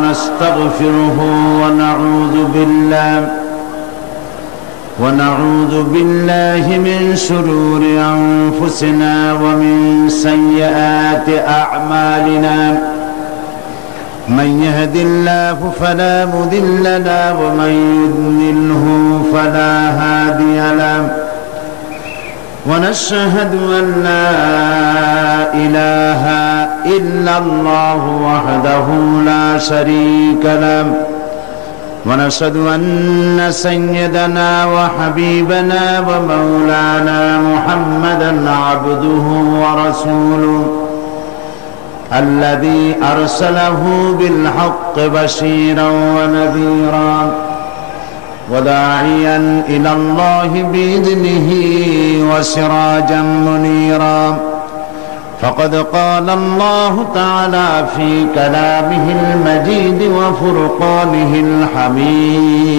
ونستغفره ونعوذ بالله من شرور أنفسنا ومن سيئات أعمالنا من يهد الله فلا مضل له ومن يضلله فلا هادي له ونشهد أن لا إله إلا الله وحده لا شريك له ونشهد أن سيدنا وحبيبنا ومولانا محمدا عبده ورسوله الذي أرسله بالحق بشيرا ونذيرا وداعيا إلى الله بإذنه وسراجا منيرا فقد قال الله تعالى في كلامه المجيد وفرقانه الحميد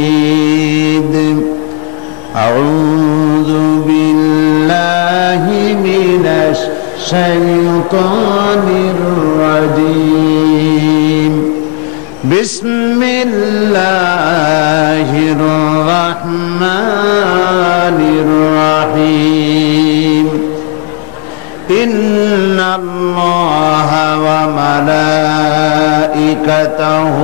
أعوذ بالله من الشيطان الرجيم بسم الله الرحمن الرحيم إن الله وملائكته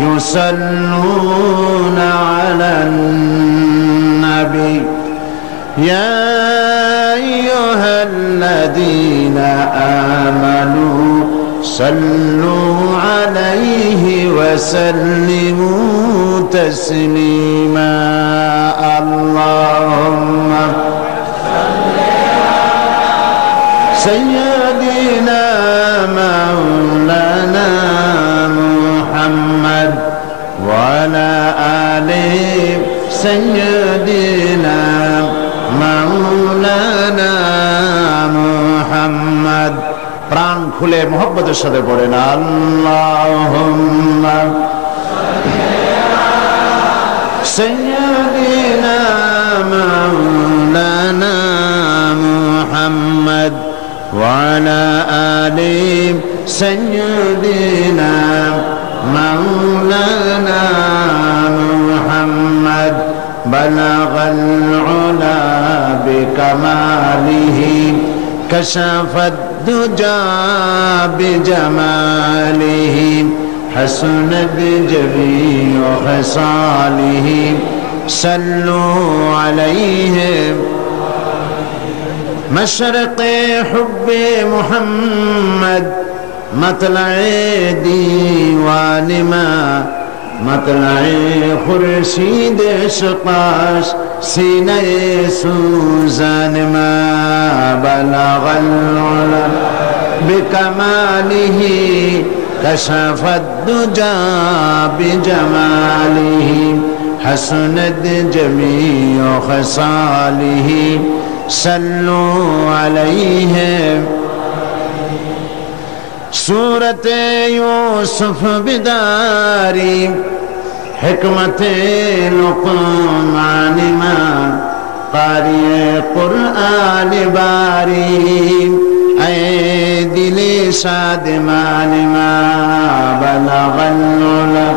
يصلون على النبي يا أيها الذين آمنوا صلوا عليه وسلموا تسليما اللهم سيدنا مولانا محمد وعلى آل سيدنا مولانا محمد প্রাণ খুলে মুহাব্বতের সাথে পড়েন আল্লাহুম্মা সাইয়্যিদিনা মাওলানা মুহাম্মদ ওয়া আলা আলি সাইয়্যিদিনা মাওলানা মুহাম্মদ বালাগাল উলা বিকামালিহি কাশাফাত الدجى بجماله حسنت جميع خصاله صلوا عليه مشرق حب محمد مطلع ديوان ما مطلع خورشید شقاش سینه سوزان ما بلغ العلا بكماله كشف الدجى بجماله حسنت جميع خصاله صلوا عليه सूरत यूसुफ बिदारी हिकमत लुक़मान मां कारी कुरान बारी ऐ दिले शादमान मां बलगल उला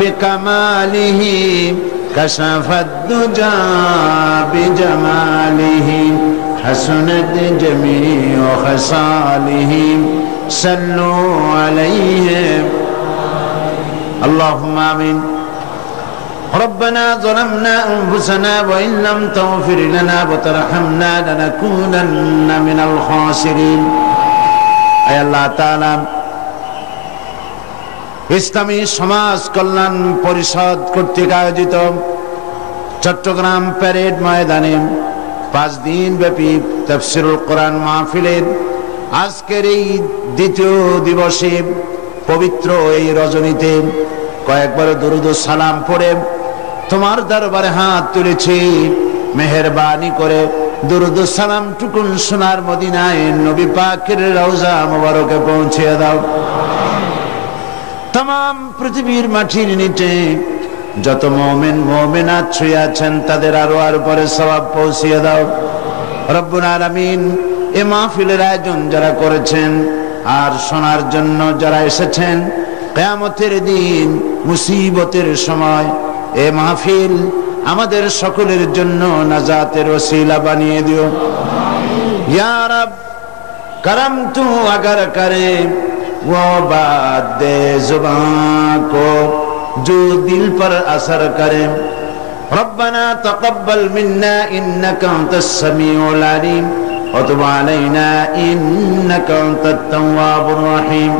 बिकमालिही कशफत दुजा बिजमालिही हसनत जमीअ खसालिही صلوا عليه اللهم آمين ربنا ظلمنا أنفسنا وإن لم تغفر لنا وترحمنا لنكونن من الخاسرين أي الله تعالى ইসলামী সমাজ কল্যাণ পরিষদ কর্তৃক আয়োজিত চট্টগ্রাম প্যারেড ময়দানে 5 দিন ব্যাপী তাফসীরুল কোরআন মাহফিলের আজকের এই দ্বিতীয় দিবসে পবিত্র এই রজনীতে কয়েকবার দরুদ ও সালাম পড়ে তোমার দরবারে হাত তুলেছি মেহেরবানি করে দরুদ ও সালাম টুকুন সোনার মদিনায় নবী পাকের রওজা মোবারকে পৌঁছে দাও तमाम পৃথিবীর মাটির নিচে যত মুমিন মুমিনাত শুয়ে আছেন তাদের আরো পরে সওয়াব পৌঁছিয়ে দাও রব্বুল আলামিন এই মাহফিলের আয়োজন যারা করেছেন আর শোনার জন্য যারা এসেছেন কিয়ামতের দিন, মুসিবতের সময় এ মাহফিল আমাদের সকলের জন্য নাজাতের ওসিলা বানিয়ে দিও। ইয়া রব करम तू अगर करे वो बात दे जुबान को जो दिल पर असर करे। रब्बना तक़ब्बल मिन्ना इन्नका अंतस समीउल अलीम व तुब अलैना इन्नका अंतत तव्वाबुर रहीम।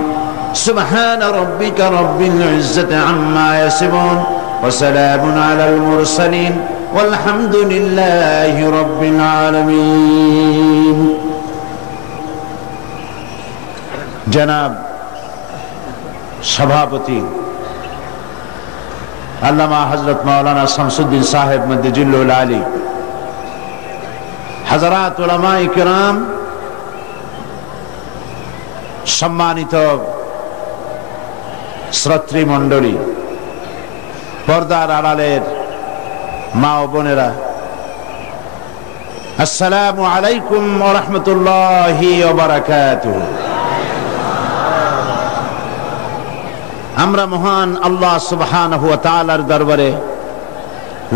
सुब्हान रब्बिका रब्बिल इज्जति अम्मा यसिफून व सलामुन अलल मुरसलीन वल्हम्दुलिल्लाहि रब्बिल आलमीन। जनाब सभापति अल्लामा हजरत मौलाना शमसुद्दीन साहेब मद्दिजुल्लुल आली, हजरात उलमाए किराम, सम्मानित श्रोत्री मंडली, पर्दार आड़ालेर मा ओ बोनेरा, अस्सलामु आलैकुम व रहमतुल्लाहि व बाराकातुहु। আমরা মহান আল্লাহ সুবহানাহু ওয়া তাআলার দরবারে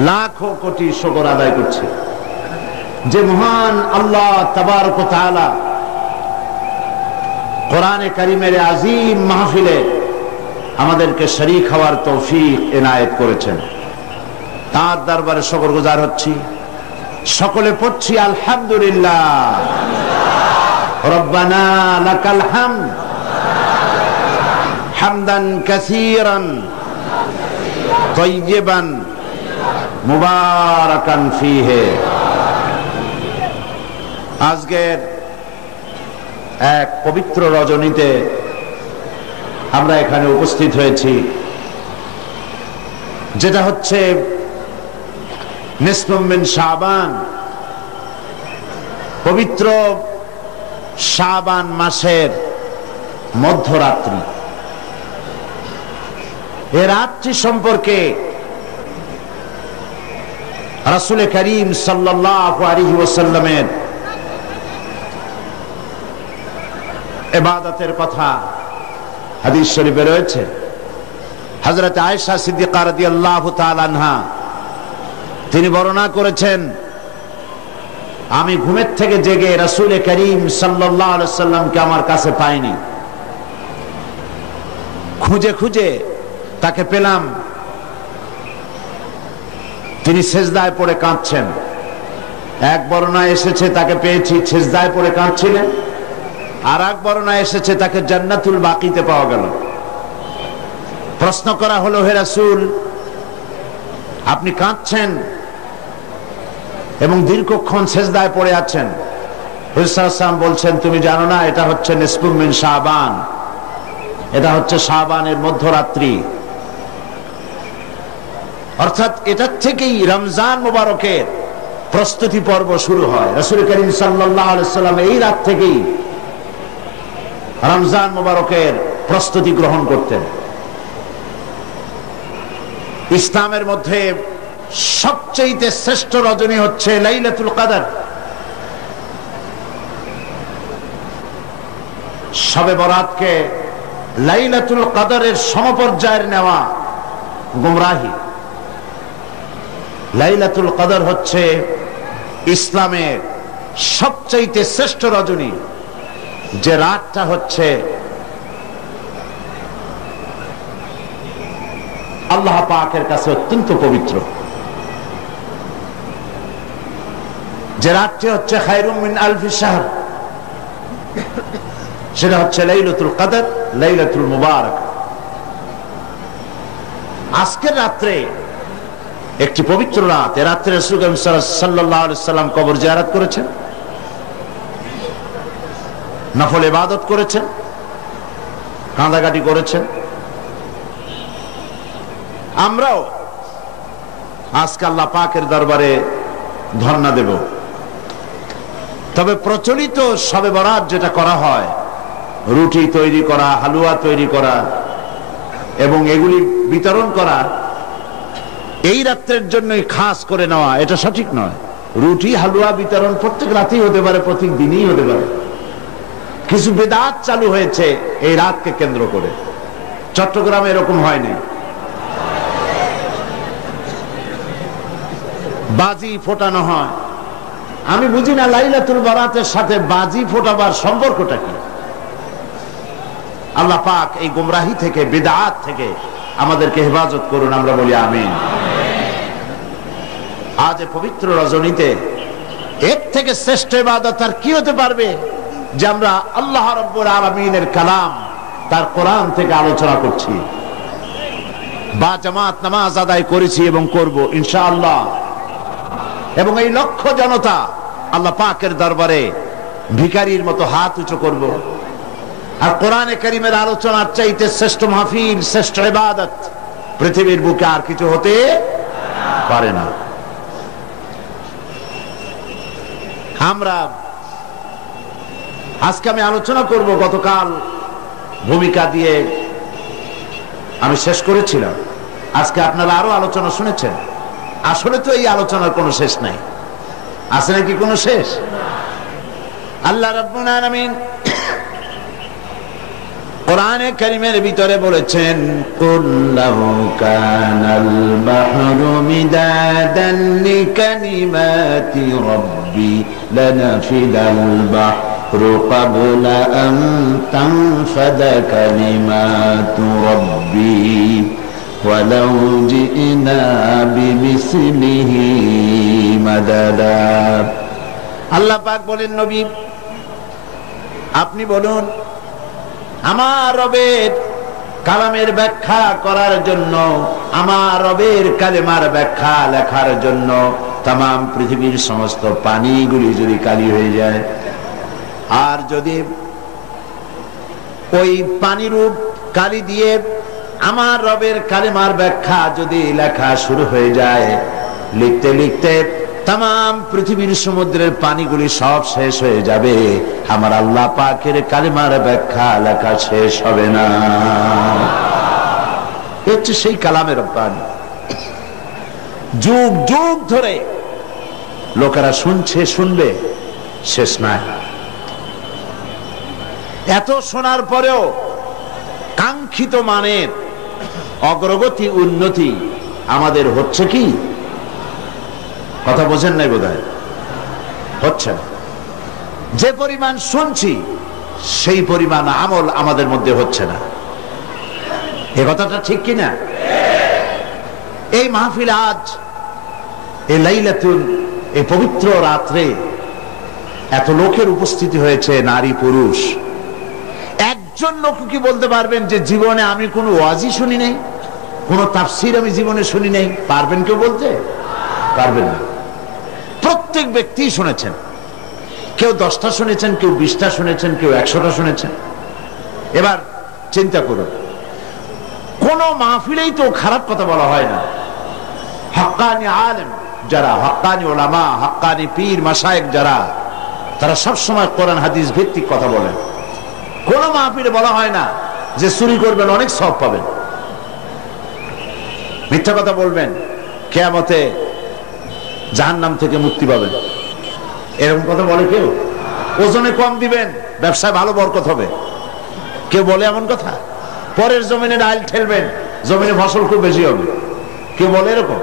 লাখো কোটি শুকর আদায় করছি যে মহান আল্লাহ তাবারক ওয়া তাআলা কোরআনে কারীমের আযীম মাহফিলে আমাদেরকে শরীক হওয়ার তৌফিক এনায়েত করেছেন। তার দরবারে শুকরগুজার হচ্ছি। সকলে পড়ছি আলহামদুলিল্লাহ। রব্বানা লাকাল হামদ হামদান কাসীরান তাইয়িবান মুবারাকান ফীহি। আজকের এক পবিত্র রজনীতে আমরা এখানে উপস্থিত হয়েছি, যেটা হচ্ছে নিসফুম মিন শাবান, পবিত্র শাবান মাসের মধ্যরাত্রি। এ রাত্রি সম্পর্কে রাসূল করিম সাল্লাল্লাহু আলাইহি ওয়াসাল্লামের ইবাদতের কথা হাদিস শরীফে রয়েছে। হযরত আয়েশা সিদ্দিকা রাদিয়াল্লাহু তাআলা আনহা তিনি বর্ণনা করেছেন, আমি ঘুমের থেকে জেগে রাসূল করিম সাল্লাল্লাহু আলাইহি ওয়াসাল্লামকে আমার কাছে পাইনি। খুঁজে খুঁজে তাকে পেলাম, তিনি সেজদায় পড়ে কাঁদছেন। এক বর্ণনায় এসেছে তাকে পেয়েছি সেজদায় পড়ে কাঁদছিলেন, আর এক বর্ণনায় এসেছে তাকে জান্নাতুল বাকিতে পাওয়া গেল। প্রশ্ন করা হলো, হে রাসূল, আপনি কাঁদছেন এবং দীর্ঘক্ষণ সেজদায় পড়ে আছেন। রাসূল সাল্লাল্লাহু আলাইহি ওয়াসাল্লাম বলছেন, তুমি জানো না এটা হচ্ছে নিসফুম মিন শাবান, এটা হচ্ছে শাবানের মধ্যরাত্রি। অর্থাৎ এটা থেকেই রমজান মুবারকের প্রস্তুতি পর্ব শুরু হয়। রাসূল করিম সাল্লাল্লাহু আলাইহি ওয়াসাল্লাম এই রাত থেকেই রমজান মুবারকের প্রস্তুতি গ্রহণ করতেন। ইসলামের মধ্যে সবচেয়ে শ্রেষ্ঠ রজনী হচ্ছে লাইলাতুল কদর। শবে বরাতকে লাইলাতুল কদরের সমপর্যায়ের নেওয়া গুমরাহি। লাইলাতুল কদর হচ্ছে ইসলামের সবচেয়ে শ্রেষ্ঠ রজনী, যে রাতটা হচ্ছে আল্লাহ পাকের কাছে অত্যন্ত পবিত্র, যে রাতটি হচ্ছে খায়রুম মিন আলফি শাহর, সেটা হচ্ছে লাইলাতুল কদর, লাইলাতুল মুবারাক। আজকের রাত্রে একটি পবিত্র রাত। এ রাত্রে রাসূল সাল্লাল্লাহু আলাইহি ওয়াসাল্লাম কবর জিয়ারত করেছেন, নফল ইবাদত করেছেন, কাঁদাকাটি করেছেন। আমরাও আজকে আল্লাহ পাকের দরবারে ধর্ণা দেব। তবে প্রচলিত শবে বরাত যেটা করা হয়, রুটি তৈরি করা, হালুয়া তৈরি করা এবং এগুলি বিতরণ করা, এই রাত্রের জন্যই খাস করে নেওয়া, এটা সঠিক নয়। রুটি হালুয়া বিতরণ প্রত্যেক রাতেই হতে পারে, প্রত্যেক দিনই হতে পারে। কিছু বেদাত চালু হয়েছে এই রাতকে কেন্দ্র করে, চট্টগ্রামে এরকম হয়নি। বাজি ফোটানো হয়। আমি বুঝি না লাইলাতুল বারাতের সাথে বাজি ফোটাবার সম্পর্কটা কি। আল্লাহ পাক এই গুমরাহি থেকে, বিদআত থেকে আমাদেরকে হেফাজত করুন, আমরা বলি আমিন। আজ পবিত্র রজনীতে এর থেকে শ্রেষ্ঠ ইবাদত আর কি হতে পারবে যে আমরা আল্লাহ রাব্বুল আলামিনের কালাম, তার কোরআন থেকে আলোচনা করছি, বা জামাত নামাজ আদায় করেছি এবং করব ইনশাআল্লাহ। এবং এই লক্ষ জনতা আল্লাহ পাকের দরবারে ভিখারির মতো হাত উঁচু করব। আর কোরআনে কারীমের আলোচনার চাইতে শ্রেষ্ঠ মাহফিল, শ্রেষ্ঠ ইবাদত পৃথিবীর বুকে আর কিছু হতে পারে না। আমরা আজকে আমি আলোচনা করব, গতকাল ভূমিকা দিয়ে আমি শেষ করেছিলাম। আজকে আপনারা আরো আলোচনা শুনেছেন। আসলে তো এই আলোচনার কোনো শেষ নাই, আছে নাকি কোনো শেষ? আল্লাহ রাব্বুল আলামিন কোরআনে কারীমের ভিতরে বলেছেন, কুল লাউ কানাল বাহরু মিদাদান লিকালিমাতি রাব্বি লানাফিদাল বাহরু ক্বাবলা আন তানফাদা কালিমাতু রাব্বি ওয়ালাউ জিনা বিমিসলিহি মাদাদা। আল্লাহ পাক বলেন, নবী আপনি বলুন, আমার রবের কালামের ব্যাখ্যা করার জন্য, আমার রবের কালেমার ব্যাখ্যা লেখার জন্য তামাম পৃথিবীর সমস্ত পানিগুলি যদি কালি হয়ে যায়, আর যদি ওই পানিরূপ কালি দিয়ে আমার রবের কালেমার ব্যাখ্যা যদি লেখা শুরু হয়ে যায়, লিখতে লিখতে তামাম পৃথিবীর সমুদ্রের পানিগুলি সব শেষ হয়ে যাবে, আমার আল্লাহ পাকের কালেমার ব্যাখ্যা লেখা শেষ হবে না। হচ্ছে সেই কালামের পানি। যুগ যুগ ধরে লোকেরা শুনছে, শুনবে, শেষ নাই। এত শোনার পরেও কাঙ্ক্ষিত মানের অগ্রগতি, উন্নতি আমাদের হচ্ছে কি? কথা বোঝেন নাই বোধহয়, হচ্ছে না। যে পরিমাণ শুনছি সেই পরিমাণ আমল আমাদের মধ্যে হচ্ছে না। এ কথাটা ঠিক কিনা? এই মাহফিল আজ, এই লাইলাতুল, এই পবিত্র রাত্রে এত লোকের উপস্থিতি হয়েছে, নারী পুরুষ। একজন লোক কি বলতে পারবেন যে জীবনে আমি কোনো ওয়াজি শুনি নাই, কোনো তাফসীর আমি জীবনে শুনি নাই? পারবেন কেউ বলতে? পারবেন না। প্রত্যেক ব্যক্তি শুনেছেন। কেউ 10টা শুনেছেন, কেউ 20টা শুনেছেন, কেউ 100টা শুনেছেন। এবার চিন্তা করুন, কোন মাহফিলেই তো খারাপ কথা বলা হয় না। হাক্কানি আলেম যারা, হাক্কানি ওলামা, হাক্কানি পীর মাশায়েখ যারা, তারা সবসময় কোরআন হাদিস ভিত্তিক কথা বলেন। কোন মাহফিলে বলা হয় না যে চুরি করবেন অনেক সওয়াব পাবেন, মিথ্যা কথা বলবেন কিয়ামতে জাহান্নাম থেকে মুক্তি পাবেন, এরকম কথা বলে কেউ? ওজনে কম দিবেন, ব্যবসায় ভালো বরকত হবে, কেউ বলে এমন কথা? পরের জমিনে ডাল ঠেলবেন, জমিনে ফসল খুব বেশি হবে, কেউ বলে এরকম?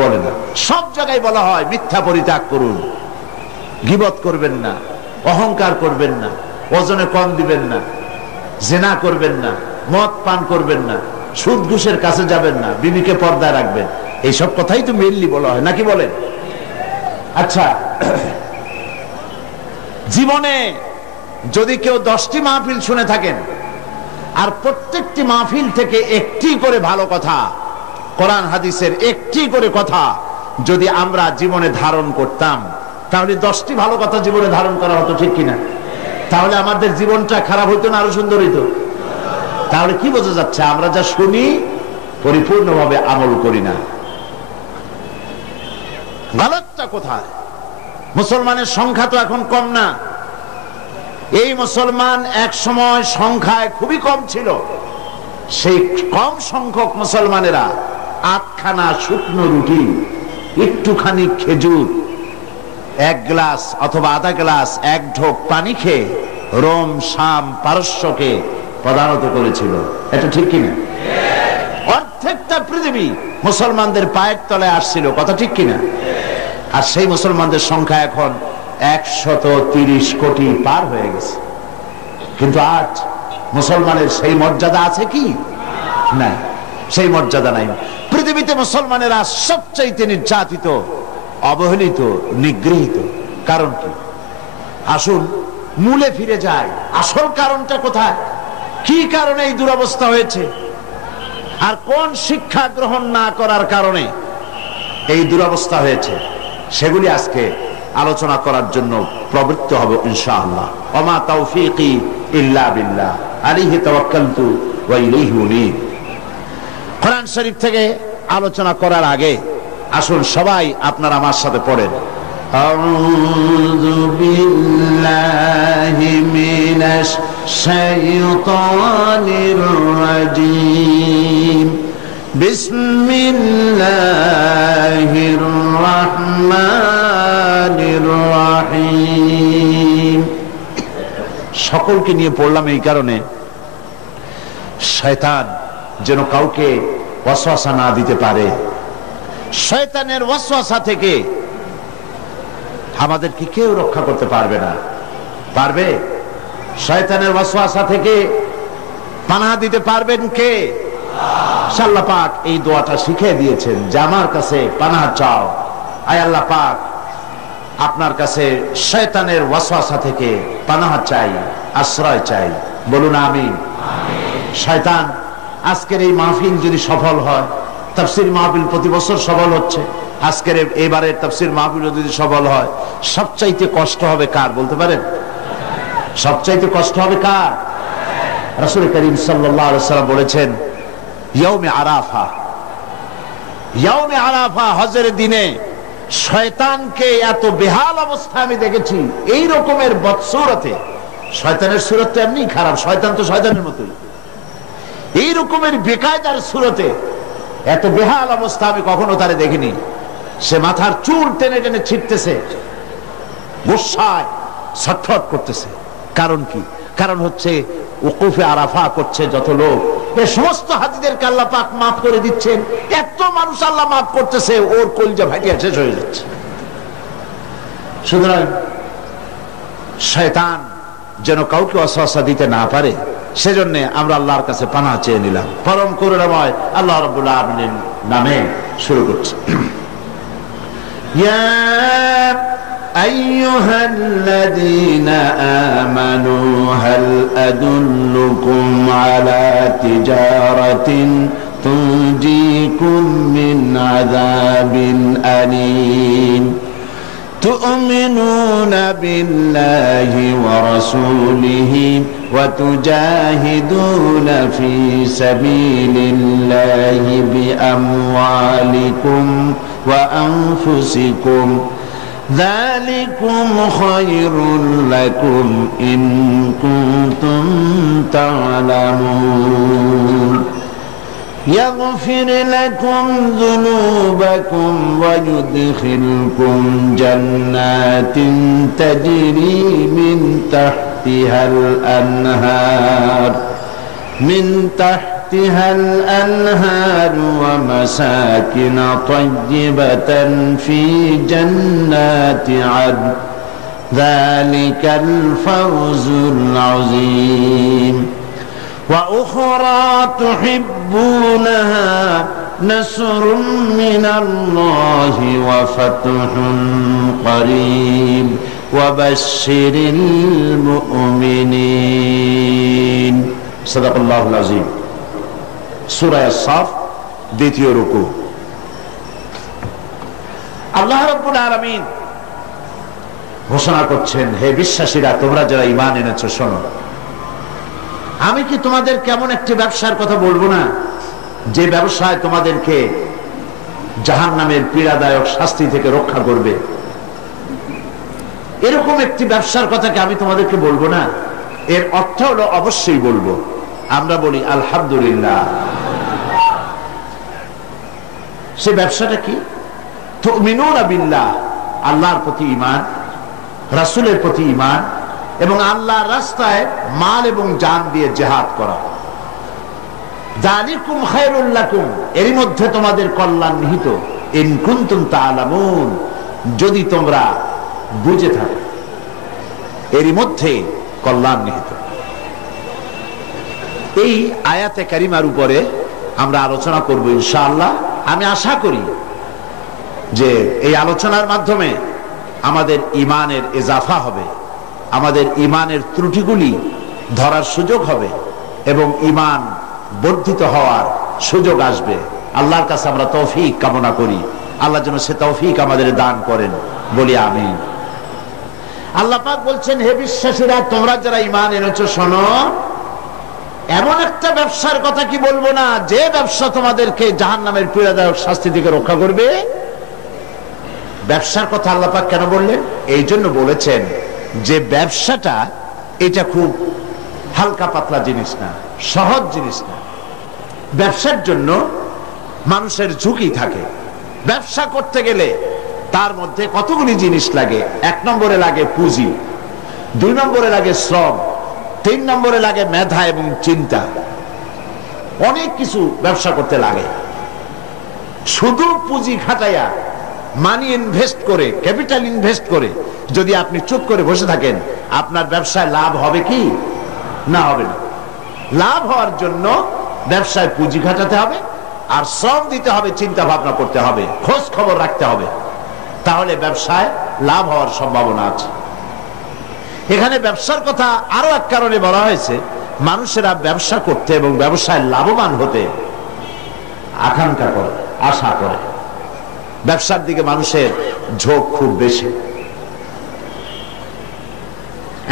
বলে না। সব জায়গায় বলা হয় মিথ্যা পরিত্যাগ করুন, গীবত করবেন না, অহংকার করবেন না, ওজনে কম দিবেন না, জিনা করবেন না, মদ পান করবেন না, সুদ ঘুষের কাছে যাবেন না, বিবিকে পর্দায় রাখবেন। এইসব কথাই তো মেইনলি বলা হয়, নাকি বলেন? আচ্ছা, জীবনে যদি কেউ 10টি মাহফিল শুনে থাকেন, আর প্রত্যেকটি মাহফিল থেকে একটি করে ভালো কথা, কোরআন হাদিসের একটি করে কথা যদি আমরা জীবনে ধারণ করতাম, তাহলে 10টি ভালো কথা জীবনে ধারণ করা হতো, ঠিক কিনা? তাহলে আমাদের জীবনটা খারাপ হইতো না আরো সুন্দর হইতো? তাহলে কি বোঝা যাচ্ছে? আমরা যা শুনি পরিপূর্ণভাবে আমল করি না। গলতটা কোথায়? মুসলমানের সংখ্যা তো এখন কম না। এই মুসলমান এক সময় সংখ্যায় খুবই কম ছিল। সেই কম সংখ্যক মুসলমানেরা 8খানা শুকনো রুটি, একটুখানি খেজুর, 1 গ্লাস অথবা আধা গ্লাস, 1 ঢোক পানি খেয়ে রোম, শাম, পারস্যকে প্রধানত করেছিল। এটা ঠিক কিনা? অর্ধেকটা পৃথিবী মুসলমানদের পায়ের তলায় আসছিল, কথা ঠিক কিনা? আর সেই মুসলমানদের সংখ্যা এখন 130 কোটি পার হয়ে গেছে। কিন্তু আজ মুসলমানের সেই মর্যাদা আছে কি? না, সেই মর্যাদা নাই। পৃথিবীতে মুসলমানেরা সবচাইতে নির্যাতিত, অবহেলিত, নিগৃহীত। কারণ কি? আসুন মূলে ফিরে যায়। আসল কারণটা কোথায়? কি কারণে এই দুরবস্থা হয়েছে? আর কোন শিক্ষা গ্রহণ না করার কারণে এই দুরবস্থা হয়েছে? সেগুলি আজকে আলোচনা করার জন্য প্রবৃত্ত হব ইনশাআল্লাহ। ওমা তাওফীকি ইল্লা বিল্লাহ আলাইহি তাওয়াক্কালতু ওয়া ইলাইহি উনীব। কোরআন শরীফ থেকে আলোচনা করার আগে আসুন সবাই আপনারা আমার সাথে পড়েন, আউযু বিল্লাহি মিনাশ শাইতানির রাজীম, বিসমিল্লাহির রাহমানির রাহিম। সকলকে নিয়ে পড়লাম এই কারণে, শয়তান যেন কাউকে ওয়াসওয়াসা না দিতে পারে। শয়তানের ওয়াসওয়াসা থেকে আমাদেরকে কেউ রক্ষা করতে পারবে না। পারবে? শয়তানের ওয়াসওয়াসা থেকে পানাহ দিতে পারবেন কে? আল্লাহ পাক এই দোয়াটা শিখিয়ে দিয়েছেন যে আমার কাছে পানাহ চাও। আয় আল্লাহ পাক, আপনার কাছে শয়তানের ওয়াসওয়াসা থেকে পানাহ চাই, আশ্রয় চাই। বলুন আমিন। শয়তান আজকের এই মাহফিল যদি সফল হয়, তাফসীর মাহফিল প্রতি বছর সফল হচ্ছে, আজকের এবারের তাফসীর মাহফিল যদি সফল হয়, সবচাইতে কষ্ট হবে কার বলতে পারেন? সবচাইতে কষ্ট হবে কার? রাসূল করিম সাল্লাল্লাহু আলাইহি ওয়াসাল্লাম বলেছেন, ইয়াউমে আরাফা, ইয়াউমে আরাফা হজের দিনে শয়তানকে এত বেহাল অবস্থা আমি দেখেছি। এই রকমের বদসুরতে, শয়তানের সুরত তো এমনি খারাপ, শয়তান তো শয়তানের মতোই, এই রকমের বেকায়দার সুরতে এত বেহাল অবস্থা আমি কখনো তারে দেখিনি। সে মাথার চুল টেনে টেনে ছিটতেছে, গুসায় ছটফট করতেছে। কারণ কি? কারণ হচ্ছে উকুফে আরাফা করছে যত লোক, এ সমস্ত হাজিদেরকে আল্লাহ পাক মাফ করে দিচ্ছেন। এত মানুষ আল্লাহ মাফ করতেছে, ওর কলজা ফাটিয়া শেষ হয়ে যাচ্ছে। সুতরাং শয়তান যেন কাউকে ওয়াসওয়াসা দিতে না পারে, সেজন্য আমরা আল্লাহর কাছে পানাহ চেয়ে নিলাম। পরম করুণাময় আল্লাহ রাব্বুল আলামিনের নামে শুরু করছি। ইয়া আইয়ুহাল্লাযীনা আমানু হাল আদুল্লুকুম আলা তিজারাতিন তুনজিকুম মিন আযাবিন আলীম تؤمنون بالله ورسوله وتجاهدون في سبيل الله بأموالكم وأنفسكم ذلكم خير لكم إن كنتم تعلمون يغفر لكم ذنوبكم ويدخلكم جنات تجري من تحتها الأنهار ومساكن طيبة في جنات عدن ذلك الفوز العظيم وأخرى تحبونها نصر من الله وفتح قريب وبشر المؤمنين صدق الله العظيم সূরা আস-সাফ দ্বিতীয় রুকু। আল্লাহ রাব্বুল আলামিন ঘোষণা করছেন, হে বিশ্বাসীরা, তোমরা যারা ঈমান এনেছো শোনো, আমি কি তোমাদের কেমন একটি ব্যবসার কথা বলবো না, যে ব্যবসায় তোমাদেরকে জাহান্নামের পীড়াদায়ক শাস্তি থেকে রক্ষা করবে? এরকম একটি ব্যবসার কথা কি আমি তোমাদেরকে বলবো না? এর অর্থ হলো অবশ্যই বলবো। আমরা বলি আলহামদুলিল্লাহ। সে ব্যবসাটা কি? তুমিনুনা বিল্লাহ, আল্লাহর প্রতি ঈমান, রাসূলের প্রতি ঈমান, এবং আল্লাহর রাস্তায় মাল এবং জান দিয়ে জিহাদ করা। যালিকুম খায়রুল লাকুম, এর মধ্যে তোমাদের কল্যাণ নিহিত। ইন কুনতুম তা'লামুন, যদি তোমরা বুঝে থাকো, এর মধ্যে কল্যাণ নিহিত। এই আয়াতে কারিমার উপরে আমরা আলোচনা করব ইনশাআল্লাহ। আমি আশা করি যে এই আলোচনার মাধ্যমে আমাদের ঈমানের ইজাফা হবে, আমাদের ঈমানের ত্রুটিগুলি ধরার সুযোগ হবে এবং ঈমান বর্ধিত হওয়ার সুযোগ আসবে। আল্লাহর কাছে আমরা তৌফিক কামনা করি, আল্লাহ যেন সে তৌফিক আমাদের দান করেন, বলি আমিন। আল্লাহ পাক বলছেন, হে বিশ্বাসীরা, তোমরা যারা ঈমান এনেছো শোনো, এমন একটা ব্যবসার কথা কি বলবো না যে ব্যবসা তোমাদেরকে জাহান্নামের পীড়াদায়ক শাস্তি থেকে রক্ষা করবে। ব্যবসার কথা আল্লাহ পাক কেন বললেন? এই জন্য বলেছেন যে ব্যবসাটা এটা খুব হালকা পাতলা জিনিস না, সহজ জিনিস না। ব্যবসার জন্য মানুষের ঝুঁকি থাকে। ব্যবসা করতে গেলে তার মধ্যে কতগুলি জিনিস লাগে। 1 নম্বরে লাগে পুঁজি, 2 নম্বরে লাগে শ্রম, 3 নম্বরে লাগে মেধা এবং চিন্তা। অনেক কিছু ব্যবসা করতে লাগে। শুধু পুঁজি খাটাইয়া, মানি ইনভেস্ট করে, ক্যাপিটাল ইনভেস্ট করে যদি আপনি চুপ করে বসে থাকেন, আপনার ব্যবসায় লাভ হবে কি? না, হবে না। লাভ হওয়ার জন্য ব্যবসায় পুঁজি খাটাতে হবে, আর শ্রম দিতে হবে, চিন্তা ভাবনা করতে হবে, খোঁজ খবর রাখতে হবে, তাহলে ব্যবসায় লাভ হওয়ার সম্ভাবনা আছে। এখানে ব্যবসার কথা আরো এক কারণে বলা হয়েছে, মানুষেরা ব্যবসা করতে এবং ব্যবসায় লাভবান হতে আকাঙ্ক্ষা করে, আশা করে। ব্যবসার দিকে মানুষের ঝোঁক খুব বেশি।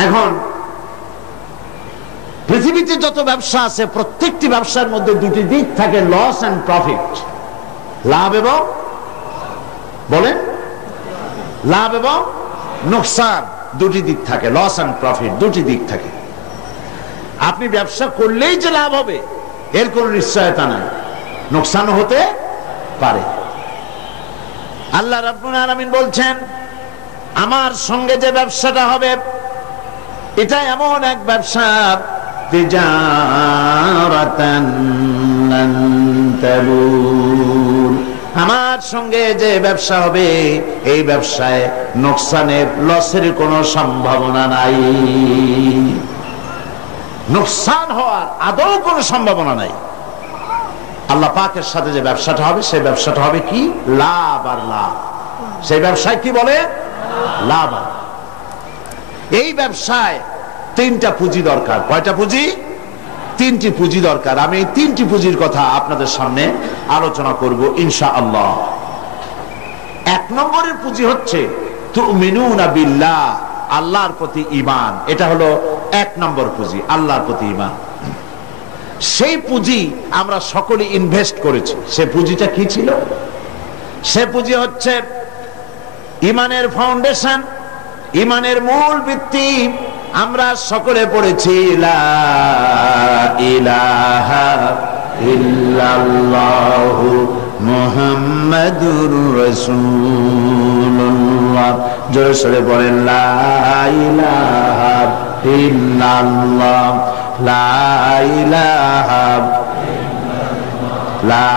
এখন পৃথিবীতে যত ব্যবসা আছে, প্রত্যেকটি ব্যবসার মধ্যে 2টি দিক থাকে, লস এন্ড প্রফিট, লাভ এবং বলেন লাভ এবং নোকসান। 2টি দিক থাকে, লস এন্ড প্রফিট, 2টি দিক থাকে। আপনি ব্যবসা করলেই যে লাভ হবে এর কোন নিশ্চয়তা নাই, নোকসান হতে পারে। আল্লাহ রাব্বুল আলামিন বলছেন, আমার সঙ্গে যে ব্যবসাটা হবে এটা এমন এক ব্যবসা, তিজারাতান লান তাবুর, আমার সঙ্গে যে ব্যবসা হবে এই ব্যবসায় নোকসানের, লসের কোনো সম্ভাবনা নাই। নোকসান হওয়ার আদৌ কোনো সম্ভাবনা নাই। আল্লাহ পাকের সাথে যে ব্যবসাটা হবে সেই ব্যবসাটা হবে কি? লাভ আর লাভ। সেই ব্যবসায় কি বলে? লাভ। এই ব্যবসায় 3টা পুঁজি দরকার। কয়টা পুঁজি? 3টি পুঁজি দরকার। আমি এই 3টি পুঁজির কথা আপনাদের সামনে আলোচনা করব ইনশাআল্লাহ। 1 নম্বরের পুঁজি হচ্ছে তুমিনুনা বিল্লাহ, আল্লাহর প্রতি ঈমান। এটা হলো 1 নম্বর পুঁজি, আল্লাহর প্রতি ঈমান। সেই পুঁজি আমরা সকলে ইনভেস্ট করেছি। সে পুঁজিটা কি ছিল? সে পুঁজি হচ্ছে ঈমানের ফাউন্ডেশন, ঈমানের মূল ভিত্তি। আমরা সকলে পড়েছি লা ইলাহা ইল্লাল্লাহু মুহাম্মাদুর রাসূলুল্লাহ। জোরে সোরে বলেন লা ইলাহা ইল্লাল্লাহ, লা ইলাহা, লা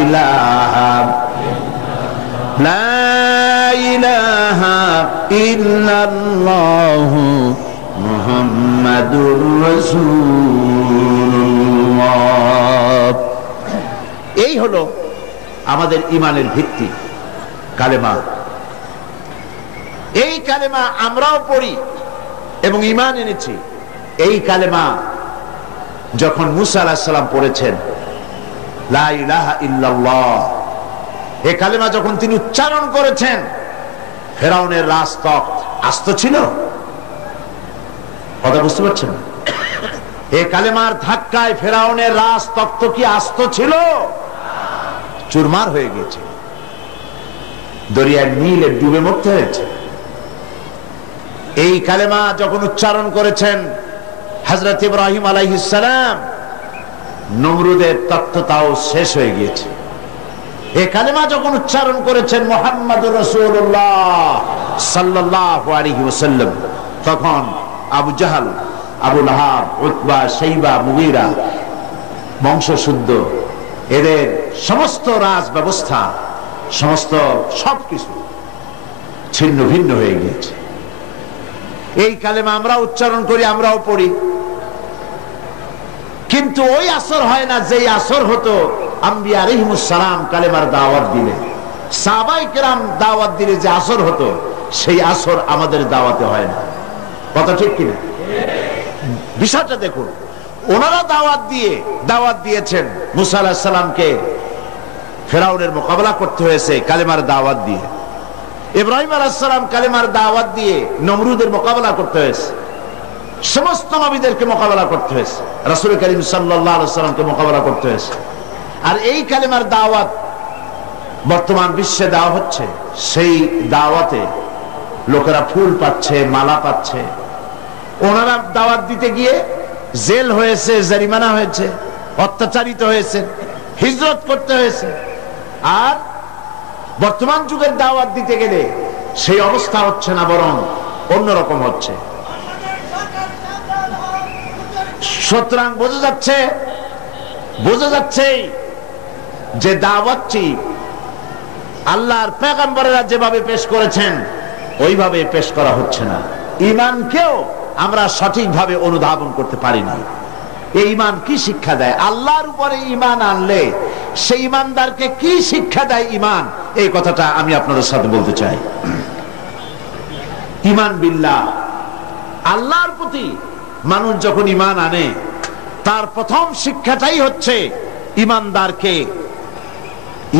ইলাহা, লা ইলাহা ইল্লাল্লাহু মুহাম্মাদুর রাসূলুল্লাহ। এই হলো আমাদের ঈমানের ভিত্তি, কালেমা। এই কালেমা আমরাও পড়ি এবং ঈমান এনেছি। এই কালেমা যখন মুসা আলাইহিস সালাম পড়েছেন, লা ইলাহা ইল্লাল্লাহ, এই কালেমা যখন তিনি উচ্চারণ করেছেন, ফেরাউনের রাজতখ্ত আস্ত ছিল? কথা বুঝতে পারছেন? এই কালেমার ধাক্কায় ফেরাউনের রাজতখ্ত কি আস্ত ছিল? চুরমার হয়ে গেছে, দরিয়ার নীলে ডুবে মরতে হয়েছে। এই কালেমা যখন উচ্চারণ করেছেন হযরত ইব্রাহিম আলাইহিস সালাম, নমরুদের তত্ত্বটাও শেষ হয়ে গিয়েছে। এই কালেমা যখন উচ্চারণ করেছেন মুহাম্মদুর রাসূলুল্লাহ সাল্লাল্লাহু আলাইহি ওয়াসাল্লাম, তখন আবু জাহাল, আবু লাহাব, উতবা, শাইবা, মুগীরা বংশশুদ্ধ, এদের সমস্ত রাজ ব্যবস্থা, সমস্ত সবকিছু ছিন্ন ভিন্ন হয়ে গিয়েছে। এই কালেমা আমরা উচ্চারণ করি, আমরাও পড়ি, কিন্তু ওই আসর হয় না যেই আসর হতো আম্বিয়া আলাইহিমুস সালাম কালেমার দাওয়াত দিলে, সাহাবায়ে কেরাম দাওয়াত দিলে যে আসর হতো, সেই আসর আমাদের দাওয়াতে হয় না। কথা ঠিক কিনা? বিষয়টা দেখুন, ওনারা দাওয়াত দিয়েছেন মুসা আলাইহিস সালামকে ফেরাউনের মোকাবেলা করতে হয়েছে কালেমার দাওয়াত দিয়ে। ইব্রাহিম আলাইহিস সালাম কালেমার দাওয়াত দিয়ে নমরুদের মোকাবেলা করতে হয়েছে। সমস্ত নবীদেরকে মোকাবেলা করতে হয়েছে, রাসূল করিম সাল্লাল্লাহু আলাইহি ওয়াসাল্লামকে মোকাবেলা করতে হয়েছে। আর এই কালেমার দাওয়াত বর্তমান বিশ্বে দেওয়া হচ্ছে। সেই দাওয়াতে লোকেরা ফুল পাচ্ছে, মালা পাচ্ছে। ওনারা দাওয়াত দিতে গিয়ে জেল হয়েছে, জরিমানা হয়েছে, অত্যাচারিত হয়েছে, হিজরত করতে হয়েছে। আর বর্তমান যুগের দাওয়াত দিতে গেলে সেই অবস্থা হচ্ছে না, বরং অন্যরকম হচ্ছে। সুতরাং বোঝা যাচ্ছে যে দাওয়াতটি আল্লাহর পয়গম্বরেরা যেভাবে পেশ করেছেন ওইভাবে পেশ করা হচ্ছে না। ঈমানকেও আমরা সঠিকভাবে অনুধাবন করতে পারি না। এই ঈমান কি শিক্ষা দেয়? আল্লাহর উপরে ঈমান আনলে সেই ঈমানদারকে কি শিক্ষা দেয় ঈমান, এই কথাটা আমি আপনাদের সাথে বলতে চাই। ঈমান বিল্লাহ, আল্লাহর প্রতি মানুষ যখন ঈমান আনে তার প্রথম শিক্ষাটাই হচ্ছে ঈমানদারকে,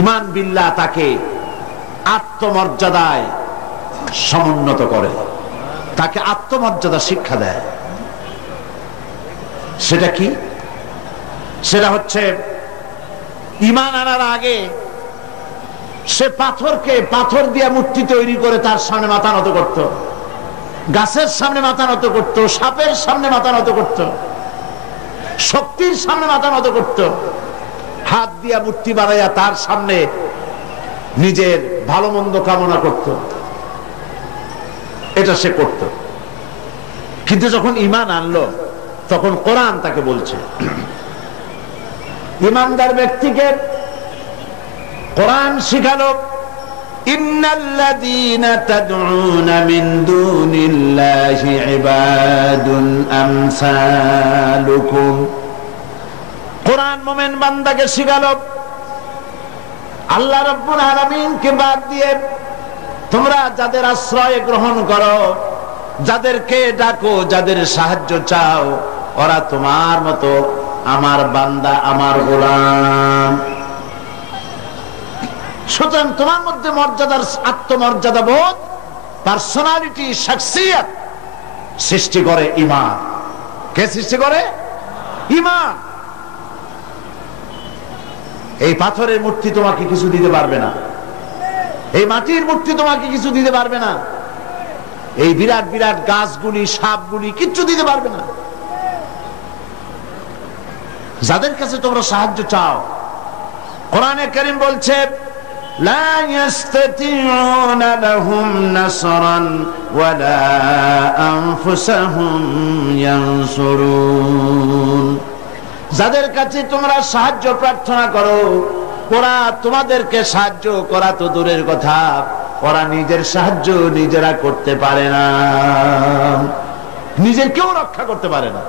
ঈমান বিল্লাহ তাকে আত্মমর্যাদায় সমুন্নত করে, তাকে আত্মমর্যাদা শিক্ষা দেয়। সেটা কি? সেটা হচ্ছে ঈমান আনার আগে সে পাথর দিয়ে মূর্তি তৈরি করে তার সামনে মাথা নত করত, গাছের সামনে মাথা নত করত, সাপের সামনে মাথা নত করত, শক্তির সামনে মাথা নত করত, হাত দিয়া মূর্তি বানাইয়া তার সামনে নিজের ভালো মন্দ কামনা করত। এটা সে করত। কিন্তু যখন ঈমান আনলো তখন কোরআন তাকে বলছে, ঈমানদার ব্যক্তিকে কোরআন শিখালো, ইন্নাল্লাযীনা তাদউনা মিন দুনিল্লাহি ইবাদুন আমসালুকুম। কোরআন মুমিন বান্দাকে শিখালো আল্লাহ রাব্বুল আলামিনকে বাদ দিয়ে তোমরা যাদের আশ্রয় গ্রহণ করো, যাদেরকে ডাকো, যাদের সাহায্য চাও, ওরা তোমার মতো আমার বান্দা, আমার গোলাম। সুতরাং তোমার মধ্যে মর্যাদার আত্মমর্যাদা বোধ, পার্সোনালিটি, শাখসিয়ত সৃষ্টি করে ঈমান। কে সৃষ্টি করে? ঈমান। এই পাথরের মূর্তি তোমাকে কিছু দিতে পারবে না, এই মাটির মূর্তি তোমাকে কিছু দিতে পারবে না, এই বিরাট বিরাট গাছগুলি, সাপগুলি কিচ্ছু দিতে পারবে না। যাদের কাছে তোমরা সাহায্য চাও, কোরআনে কারীম বলছে লা ইস্তাতিউনা লাহুম নাসরান ওয়ালা আনফুসাহুম ইয়ানসুরুন। যাদের কাছে তোমরা সাহায্য প্রার্থনা করো, ওরা তোমাদেরকে সাহায্য করা তো দূরের কথা, ওরা নিজের সাহায্য নিজেরা করতে পারে না, নিজের কেউ রক্ষা করতে পারে না।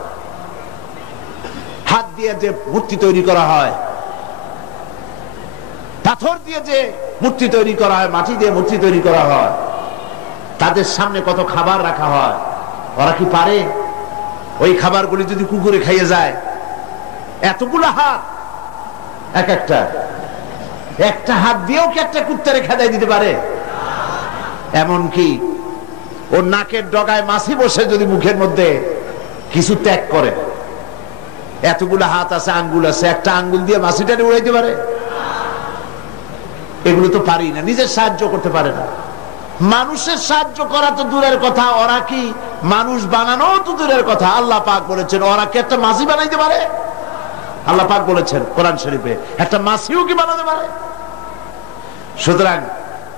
হাত দিয়ে যে মূর্তি তৈরি করা হয়, পাথর দিয়ে যে মূর্তি তৈরি করা হয়, মাটি দিয়ে মূর্তি তৈরি করা হয়, তাদের সামনে কত খাবার রাখা হয়, ওরা কি পারে? ওই খাবারগুলি যদি কুকুরে খাইয়ে যায়, এতগুলো হাত, একটা হাত দিয়েও কি একটা কুত্তারে খেদাই দিতে পারে? এমনকি ওর নাকের ডগায় মাছি বসে যদি মুখের মধ্যে কিছু ত্যাগ করে, এতগুলো হাত আছে, আঙ্গুল আছে, একটা আঙ্গুল দিয়ে মাছিটারে উড়াইতে পারে? এগুলো তো পারি না, নিজের সাহায্য করতে পারে না। মানুষের সাহায্য করা তো দূরের কথা, ওরা কি মানুষ বানানো তো দূরের কথা। আল্লাহ পাক বলেছেন ওরা কি একটা মাছি বানাইতে পারে? আল্লাহ পাক বলেছেন কোরআন শরীফে একটা মাছিও কি বানাতে পারে? সুতরাং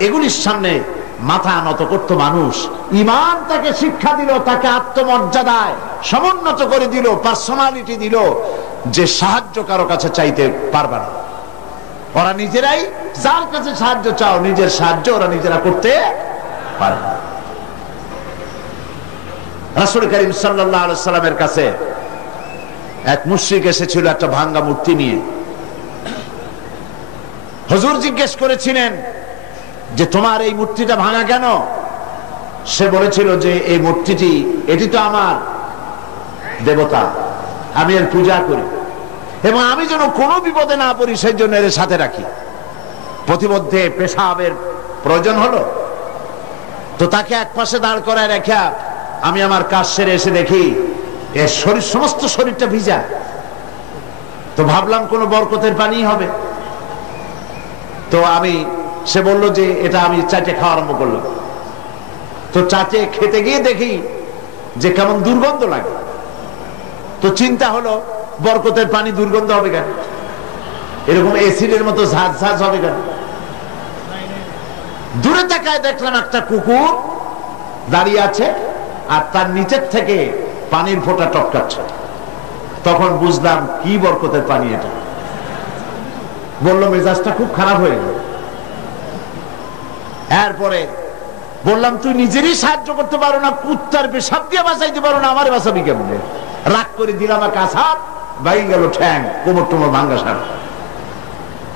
এগুলির সামনে মাথা নত করত মানুষ। ঈমান তাকে শিক্ষা দিল, তাকে আত্মমর্যাদায় সমুন্নত করে দিল, পার্সোনালিটি দিল যে সাহায্য কারো কাছে চাইতে পারবে না। ওরা নিজেরাই, যার কাছে সাহায্য চাও, নিজের সাহায্য ওরা নিজেরা করতে পারে না। রাসূল করিম সাল্লাল্লাহু আলাইহি সাল্লামের কাছে এক মুশরিক এসেছিল একটা ভাঙ্গা মূর্তি নিয়ে। হুজুর জিজ্ঞেস করেছিলেন যে তোমার এই মূর্তিটা ভাঙা কেন? সে বলেছিল যে এই মূর্তিটি, এটি তো আমার দেবতা, আমি এর পূজা করি এবং আমি যেন কোনো বিপদে না পড়ি সেই জন্য এর সাথে রাখি। প্রতিমধ্যে পেশাবের প্রয়োজন হলো, তো তাকে এক পাশে দাঁড় করায় রেখা আমি আমার কাজ সেরে এসে দেখি এর শরীর, সমস্ত শরীরটা ভিজা। তো ভাবলাম কোনো বরকতের পানি হবে। তো সে বলল যে এটা আমি চাটে খাওয়া আরম্ভ করলাম। তো চাটে খেতে গিয়ে দেখি যে কেমন দুর্গন্ধ লাগে। তো চিন্তা হলো বরকতের পানি দুর্গন্ধ হবে কেন, এরকম এসিডের মতো ঝাঁঝ ঝাঁঝ হবে কেন? দূরে তাকায় দেখলাম একটা কুকুর দাঁড়িয়ে আছে আর তার নিচের থেকে পানির ফোঁটা টপকাচ্ছে। তখন বুঝলাম কি বরকতের পানি এটা। বললো মেজাজটা খুব খারাপ হয়ে গেল। এরপরে বললাম তুই নিজেরই সাহায্য করতে পারো না, কুত্তার পেশাব দিয়ে বাঁচাইতে পারো না, আমার বাঁচাবি কেমনে? রাগ করে দিলাম এক আছাড়, বাইরে গেল ঠ্যাং, কোমর টোমর ভাঙ্গা সার।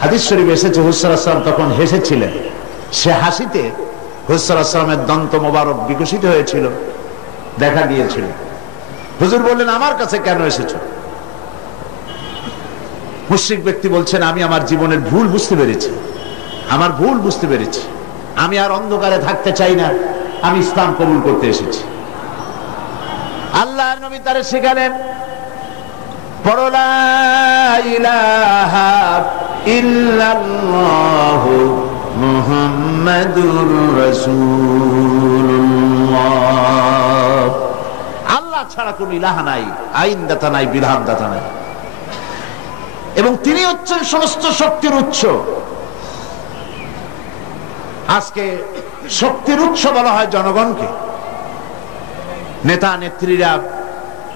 হাদিস শরীফ এসেছে হুজুর সাল্লাল্লাহু আলাইহি ওয়াসাল্লাম তখন হেসেছিলেন। সে হাসিতে হুজুর সাল্লাল্লাহু আলাইহি ওয়াসাল্লামের দন্ত মোবারক বিকশিত হয়েছিল, দেখা দিয়েছিল। হুজুর বললেন আমার কাছে কেন এসেছো? মুশরিক ব্যক্তি বলছেন আমি আমার জীবনের ভুল বুঝতে পেরেছি, আমার ভুল বুঝতে পেরেছি, আমি আর অন্ধকারে থাকতে চাই না, আমি ইসলাম কবুল করতে এসেছি। আল্লাহর নবী তারে শেখালেন পড়ো লা ইলাহা ইল্লাল্লাহু মুহাম্মাদুর রাসূলুল্লাহ। আল্লাহ ছাড়া কোনো ইলাহা নাই, আইনদাতা নাই, বিধানদাতা নাই, এবং তিনি হচ্ছেন সমস্ত শক্তির উৎস। আজকে শক্তির উৎস বলা হয় জনগণকে। নেতা নেত্রীরা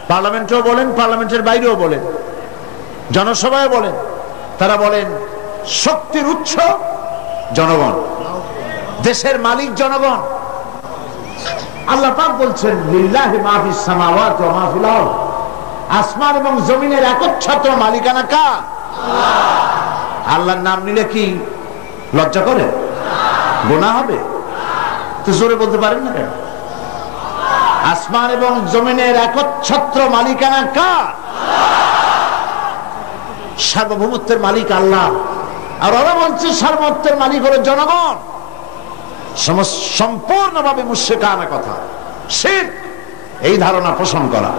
পার্লামেন্টেও বলেন, পার্লামেন্টের বাইরেও বলেন, জনসভায় বলেন, তারা বলেন শক্তির উৎস জনগণ, দেশের মালিক জনগণ। আল্লাহ পাক বলছেন লিল্লাহি মা ফিস সামাওয়াতি ওয়া মা ফিল আরদ, আসমান এবং জমিনের একচ্ছত্র মালিকানা কার? আল্লাহর নাম নিলে কি লজ্জা করে? গুনাহ হবে? তো জোরে বলতে পারেন না কেন? আসমান এবং জমিনের একচ্ছত্র মালিকানা কার? সার্বভৌমত্বের মালিক আল্লাহ। আর ওরা বলছে সার্বভৌমত্বের মালিক হলো জনগণ। সম্পূর্ণভাবে মুশরিকানা কথা, শিরক, এই ধারণা পোষণ করা।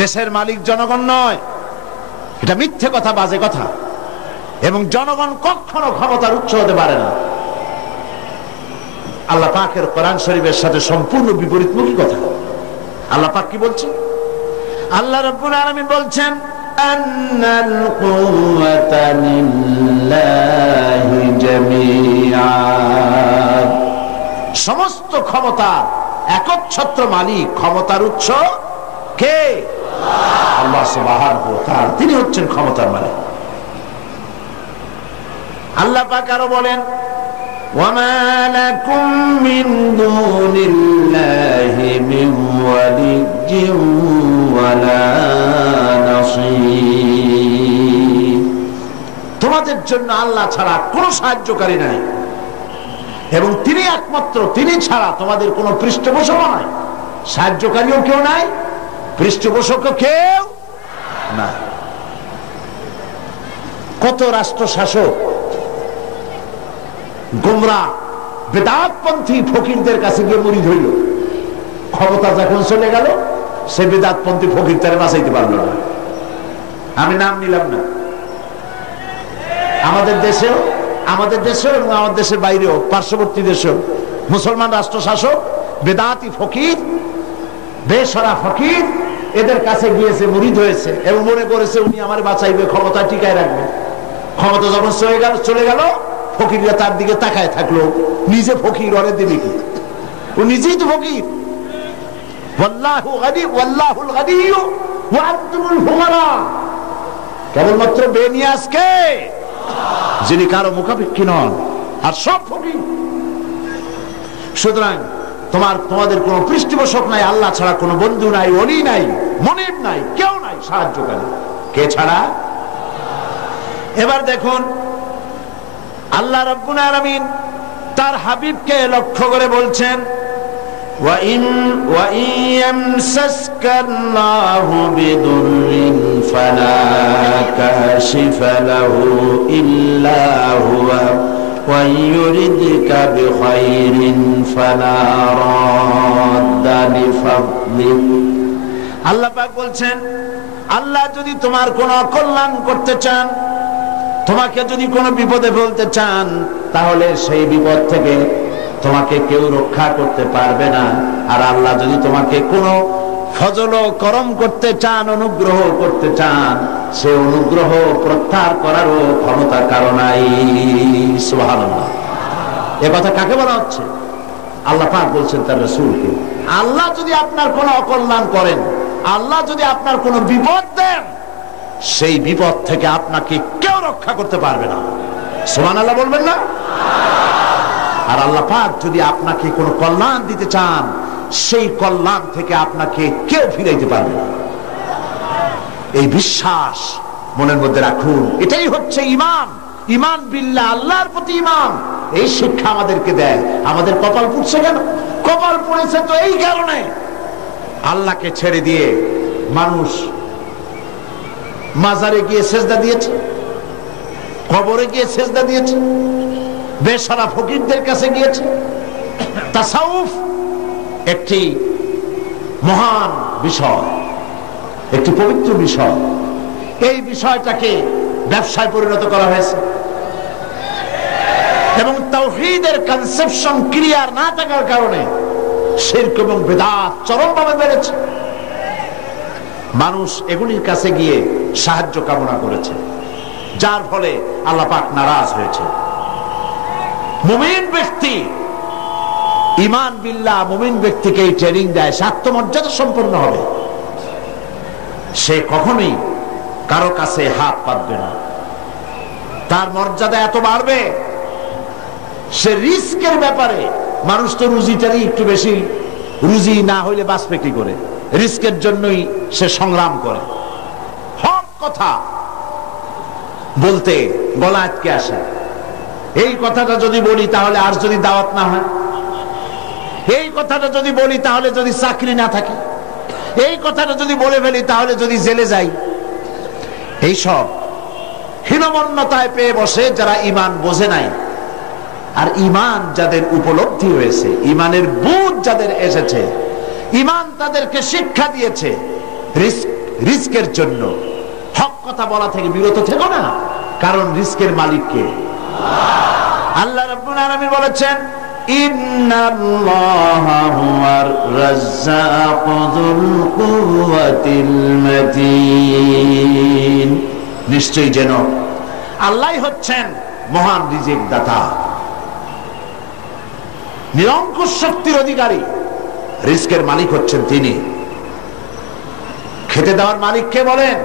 দেশের মালিক জনগণ নয়, এটা মিথ্যে কথা, বাজে কথা। এবং জনগণ কখনো ক্ষমতার উৎস হতে পারে না। আল্লাহ পাকের কোরআন শরীফের সাথে সম্পূর্ণ বিপরীতমুখী কথা। আল্লাহ পাক কি বলছেন? আল্লাহ রাব্বুল আলামিন বলছেন আন্নাল কুওয়াতা লিল্লাহি জামিআ, সমস্ত ক্ষমতা একচ্ছত্র মালিক, ক্ষমতার উৎস কে? আল্লাহ সুবহানাহু ওয়া তাআলা, তিনি হচ্ছেন ক্ষমতার মালিক। আল্লাহ পাক আরো বলেন ওয়ামা লাকুম মিন দুনিল্লাহি মিন ওয়ালিয়্যিন ওয়ালা নাসীর, তোমাদের জন্য আল্লাহ ছাড়া কোনো সাহায্যকারী নাই এবং তিনি একমাত্র, তিনি ছাড়া তোমাদের কোনো পৃষ্ঠপোষক নাই, সাহায্যকারীও কেউ নাই, পৃষ্ঠপোষকও কেউ না। কত রাষ্ট্র শাসক গোমরা বেদাতপন্থী ফকিরদের কাছে গিয়ে মুরিদ হইল, ক্ষমতা যখন চলে গেল সে বেদাতপন্থী ফকির তারে বাঁচাইতে পারল না। আমি নাম নিলাম না। আমাদের দেশেও এবং আমাদের দেশের বাইরেও, পার্শ্ববর্তী দেশেও মুসলমান রাষ্ট্র শাসক বেদাতি ফকির, বেসরা ফকির, এদের কাছে গিয়েছে, মুরিদ হয়েছে এবং মনে করেছে উনি আমার বাঁচাইবে, ক্ষমতা টিকায় রাখবে। ক্ষমতা যখন চলে গেল ফকিররা তার দিকে তাকায় থাকলো, নিজে ফকির, ওরে দিবে কি? ও নিজেই তো ফকির। ওয়াল্লাহু গানি ওয়াল্লাহুল গানিয়্যু ওয়া আনতুমুল ফুকারা। কেবলমাত্র বেনিয়াজকে, যিনি কারো মুখাপেক্ষী নন, আর সব ফকির। সুতরাং তোমাদের কোনো পৃষ্ঠপোষক নাই, আল্লাহ ছাড়া কোনো বন্ধু নাই, ওলি নাই, মনিব নাই, কেউ নাই সাহায্যকারী। কে ছাড়া? এবার দেখুন আল্লাহ রাব্বুল আলামিন তার হাবিবকে লক্ষ্য করে বলছেন, ওয়া ইন ইয়ামসাসকাল্লাহু বিদুররিন ফালা কাশিফা লাহু ইল্লা হুয়া ওয়া ইউরিদকা বিখাইরিন ফালা রাদ্দা লিফাদলিহি। আল্লাহ পাক বলছেন, আল্লাহ যদি তোমার কোনো অকল্যাণ করতে চান, তোমাকে যদি কোনো বিপদে ফেলতে চান, তাহলে সেই বিপদ থেকে তোমাকে কেউ রক্ষা করতে পারবে না। আর আল্লাহ যদি তোমাকে কোনো ফজল ও করম করতে চান, অনুগ্রহ করতে চান, সে অনুগ্রহ প্রত্যাহার করারও ক্ষমতা কারো নাই। সুবহানাল্লাহ। এ কথা কাকে বলা হচ্ছে? আল্লাহ পাক বলছেন তার রাসূলকে। আল্লাহ যদি আপনার কোনো অকল্যাণ করেন, আল্লাহ যদি আপনার কোনো বিপদ দেন, সেই বিপদ থেকে আপনাকে কেউ রক্ষা করতে পারবে না। সুবহানাল্লাহ বলবেন না? আর আল্লাহ পাক যদি আপনাকে কোনো কল্যাণ দিতে চান, সেই কল্যাণ থেকে আপনাকে কেউ ফিরাইতে পারবে না। এই বিশ্বাস মনের মধ্যে রাখুন। এটাই হচ্ছে ঈমান। ঈমান বিল্লাহ, আল্লাহর প্রতি ঈমান। এই শিক্ষা আমাদেরকে দেয়। আমাদের কপাল পুড়ছে কেন? কপাল পুড়েছে তো এই কারণে, আল্লাহকে ছেড়ে দিয়ে মানুষ মাজারে গিয়ে সেজদা দিয়েছে, কবরে গিয়ে সেজদা দিয়েছে, বেশারা ফকিরদের কাছে গিয়েছে। তাসাউফ একটি মহান বিষয়, একটি পবিত্র বিষয়। এই বিষয়টাকে ব্যবসায় পরিণত করা হয়েছে এবং তাওহীদের কনসেপশন ক্লিয়ার না থাকার কারণে শিরক এবং বিদআত চরমভাবে বেড়েছে। মানুষ এগুলির কাছে গিয়ে সাহায্য কামনা করেছে, যার ফলে আল্লাহ পাক নারাজ হয়েছে। মুমিন ব্যক্তি ঈমান বিল্লাহ, মুমিন ব্যক্তিকে এই ট্রেনিং দেয়, সে আত্মমর্যাদা সম্পন্ন হবে। সে কখনোই কারো কাছে হাত পাতবে না, তার মর্যাদা এত বাড়বে। সে রিস্কের ব্যাপারে, মানুষ তো রুজিটারই একটু বেশি, রুজি না হইলে বাঁচবে কি করে, রিস্কের জন্যই সে সংগ্রাম করে। হক কথা বলতে গলা আটকে আসে। এই কথাটা যদি বলি তাহলে আর যদি দাওয়াত না হয়, এই কথাটা যদি বলি তাহলে যদি চাকরি না থাকে, এই কথাটা যদি বলে ফেলি তাহলে যদি জেলে যাই। এইসব হীনমন্যতায় পেয়ে বসে যারা ঈমান বোঝে নাই। আর ঈমান যাদের উপলব্ধি হয়েছে, ঈমানের বুঝ যাদের এসেছে, ঈমান তাদেরকে শিক্ষা দিয়েছে রিস্কের জন্য হক কথা বলা থেকে বিরত থেকো না, কারণ রিস্কের মালিক কে? আল্লাহ রাব্বুল আলামিন বলেছেন, ইন্নাল্লাহা হুয়ার রাজ্জাকু যুল কুওয়াতিল মাতিন। নিশ্চয়ই যেন আল্লাহই হচ্ছেন মহান রিজিক দাতা, নিরঙ্কুশ শক্তির অধিকারী। রিস্কের মালিক হচ্ছেন তিনি। খেতে দেওয়ার মালিক কে বলেন?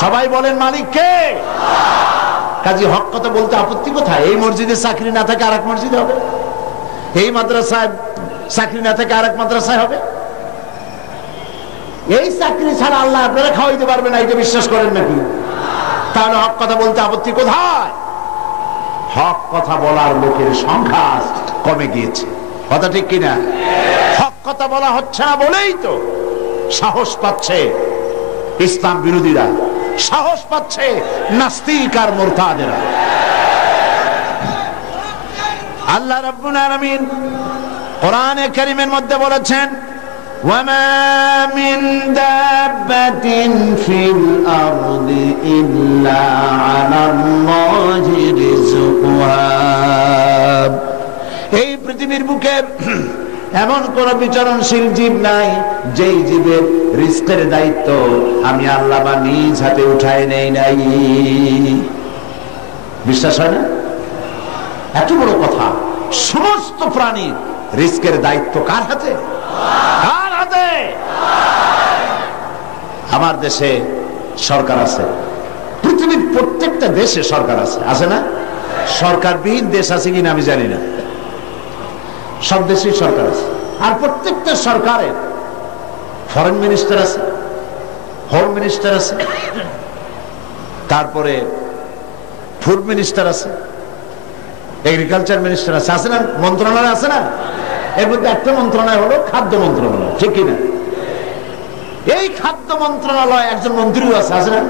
সবাই বলেন মালিক কে? কাজী হক কথা বলতে আপত্তি কোথায়? এই মসজিদে চাকরি না থাকে আরেক মসজিদে হবে, এই মাদ্রাসায় চাকরি না থাকে আরেক মাদ্রাসায় হবে। এই চাকরি ছাড়া আল্লাহ আপনারা খাওয়াইতে পারবে না, এটা বিশ্বাস করেন নাকি? তাহলে হক কথা বলতে আপত্তি কোথায়? হক কথা বলার লোকের সংখ্যা কমে গিয়েছে, কথা ঠিক কিনা? হক কথা বলা হচ্ছে না বলেই তো সাহস পাচ্ছে ইসলাম বিরোধীরা, সাহস পাচ্ছে নাস্তিক আর মুরতাদেরা। আল্লাহ রাব্বুল আলামিন কোরআনে কারীমের মধ্যে বলেছেন, ওয়ামা মিন দাব্বাতিন ফিল আরদি ইল্লা আলাল্লাহি রিজকুহা। এই পৃথিবীর বুকে এমন কোন বিচরণশীল জীব নাই যেই জীবের রিস্কের দায়িত্ব আমি আল্লাহ বা নিজ হাতে উঠায় নেই নাই। বিশ্বাস হয় না? এত বড় কথা, সমস্ত প্রাণীর রিস্কের দায়িত্ব কার হাতে? কার হাতে? আমার দেশে সরকার আছে, পৃথিবীর প্রত্যেকটা দেশে সরকার আছে, আছে না? সরকারবিহীন দেশ আছে কিনা আমি জানি না, সব দেশেই সরকার আছে। আর প্রত্যেকটা সরকারের ফরেন মিনিস্টার আছে, হোম মিনিস্টার আছে, তারপরে ফুড মিনিস্টার আছে, এগ্রিকালচার মিনিস্টার আছে, আছে না? মন্ত্রণালয় আছে না? এর মধ্যে একটা মন্ত্রণালয় হলো খাদ্য মন্ত্রণালয়, ঠিক কিনা? এই খাদ্য মন্ত্রণালয় একজন মন্ত্রীও আছে, আছে না?